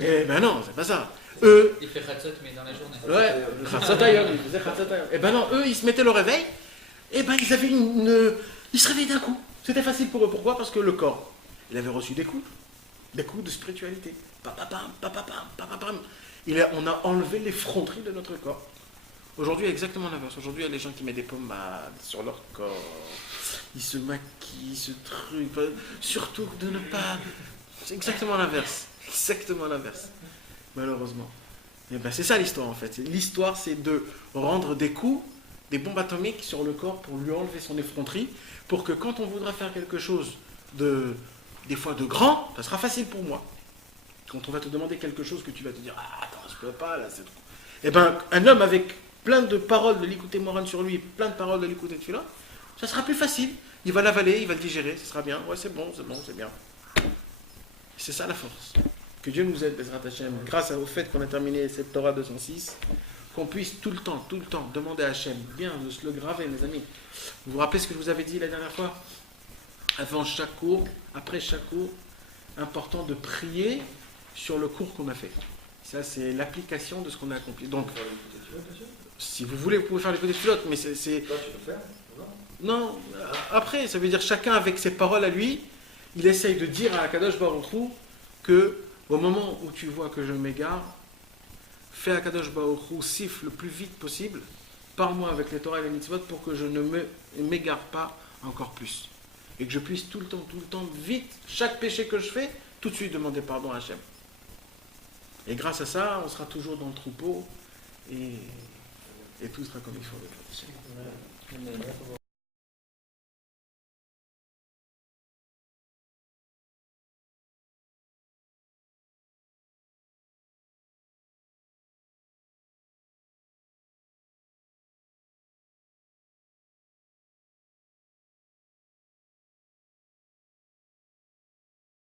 Eh ben non, c'est pas ça. Eux... Il fait Khatzot, mais dans la journée. Ouais, Khatzot Hayom, il faisait Khatzot Hayom. Eh ben non, eux, ils se mettaient le réveil. Eh ben ils avaient ils se réveillaient d'un coup. C'était facile pour eux. Pourquoi ? Parce que le corps, il avait reçu des coups de spiritualité. Papapam, papapam, papapam. On a enlevé l'effronterie de notre corps. Aujourd'hui, il y a exactement l'inverse. Aujourd'hui, il y a des gens qui mettent des pommades sur leur corps. Ils se maquillent, ce truc. Surtout de ne pas... C'est exactement l'inverse. Exactement l'inverse. Malheureusement. Et ben, c'est ça l'histoire en fait. L'histoire, c'est de rendre des coups, des bombes atomiques sur le corps pour lui enlever son effronterie, pour que quand on voudra faire quelque chose des fois de grand, ça sera facile pour moi. Quand on va te demander quelque chose que tu vas te dire, ah attends, je peux pas, là c'est trop. Et ben, un homme avec plein de paroles de Likutei Moharan sur lui, plein de paroles de Likutei Tefila, ça sera plus facile. Il va l'avaler, il va le digérer, ça sera bien. Ouais, c'est bon, c'est bien. C'est ça la force. Que Dieu nous aide, Bezrat Hashem, grâce au fait qu'on a terminé cette Torah 206, qu'on puisse tout le temps demander à Hashem, bien de se le graver, mes amis. Vous vous rappelez ce que je vous avais dit la dernière fois ? Avant chaque cours, après chaque cours, important de prier sur le cours qu'on a fait. Ça, c'est l'application de ce qu'on a accompli. Donc, si vous voulez, vous pouvez faire les côtés pilotes, mais c'est... Toi, tu peux faire ? Non, après, ça veut dire chacun avec ses paroles à lui, il essaye de dire à Akadosh Baruch Hu que au moment où tu vois que je m'égare, fais Akadosh Baruch Hu siffle le plus vite possible, parle-moi avec les Torah et les mitzvot pour que je ne m'égare pas encore plus. Et que je puisse tout le temps, vite, chaque péché que je fais, tout de suite demander pardon à Hachem. Et grâce à ça, on sera toujours dans le troupeau et tout sera comme il faut.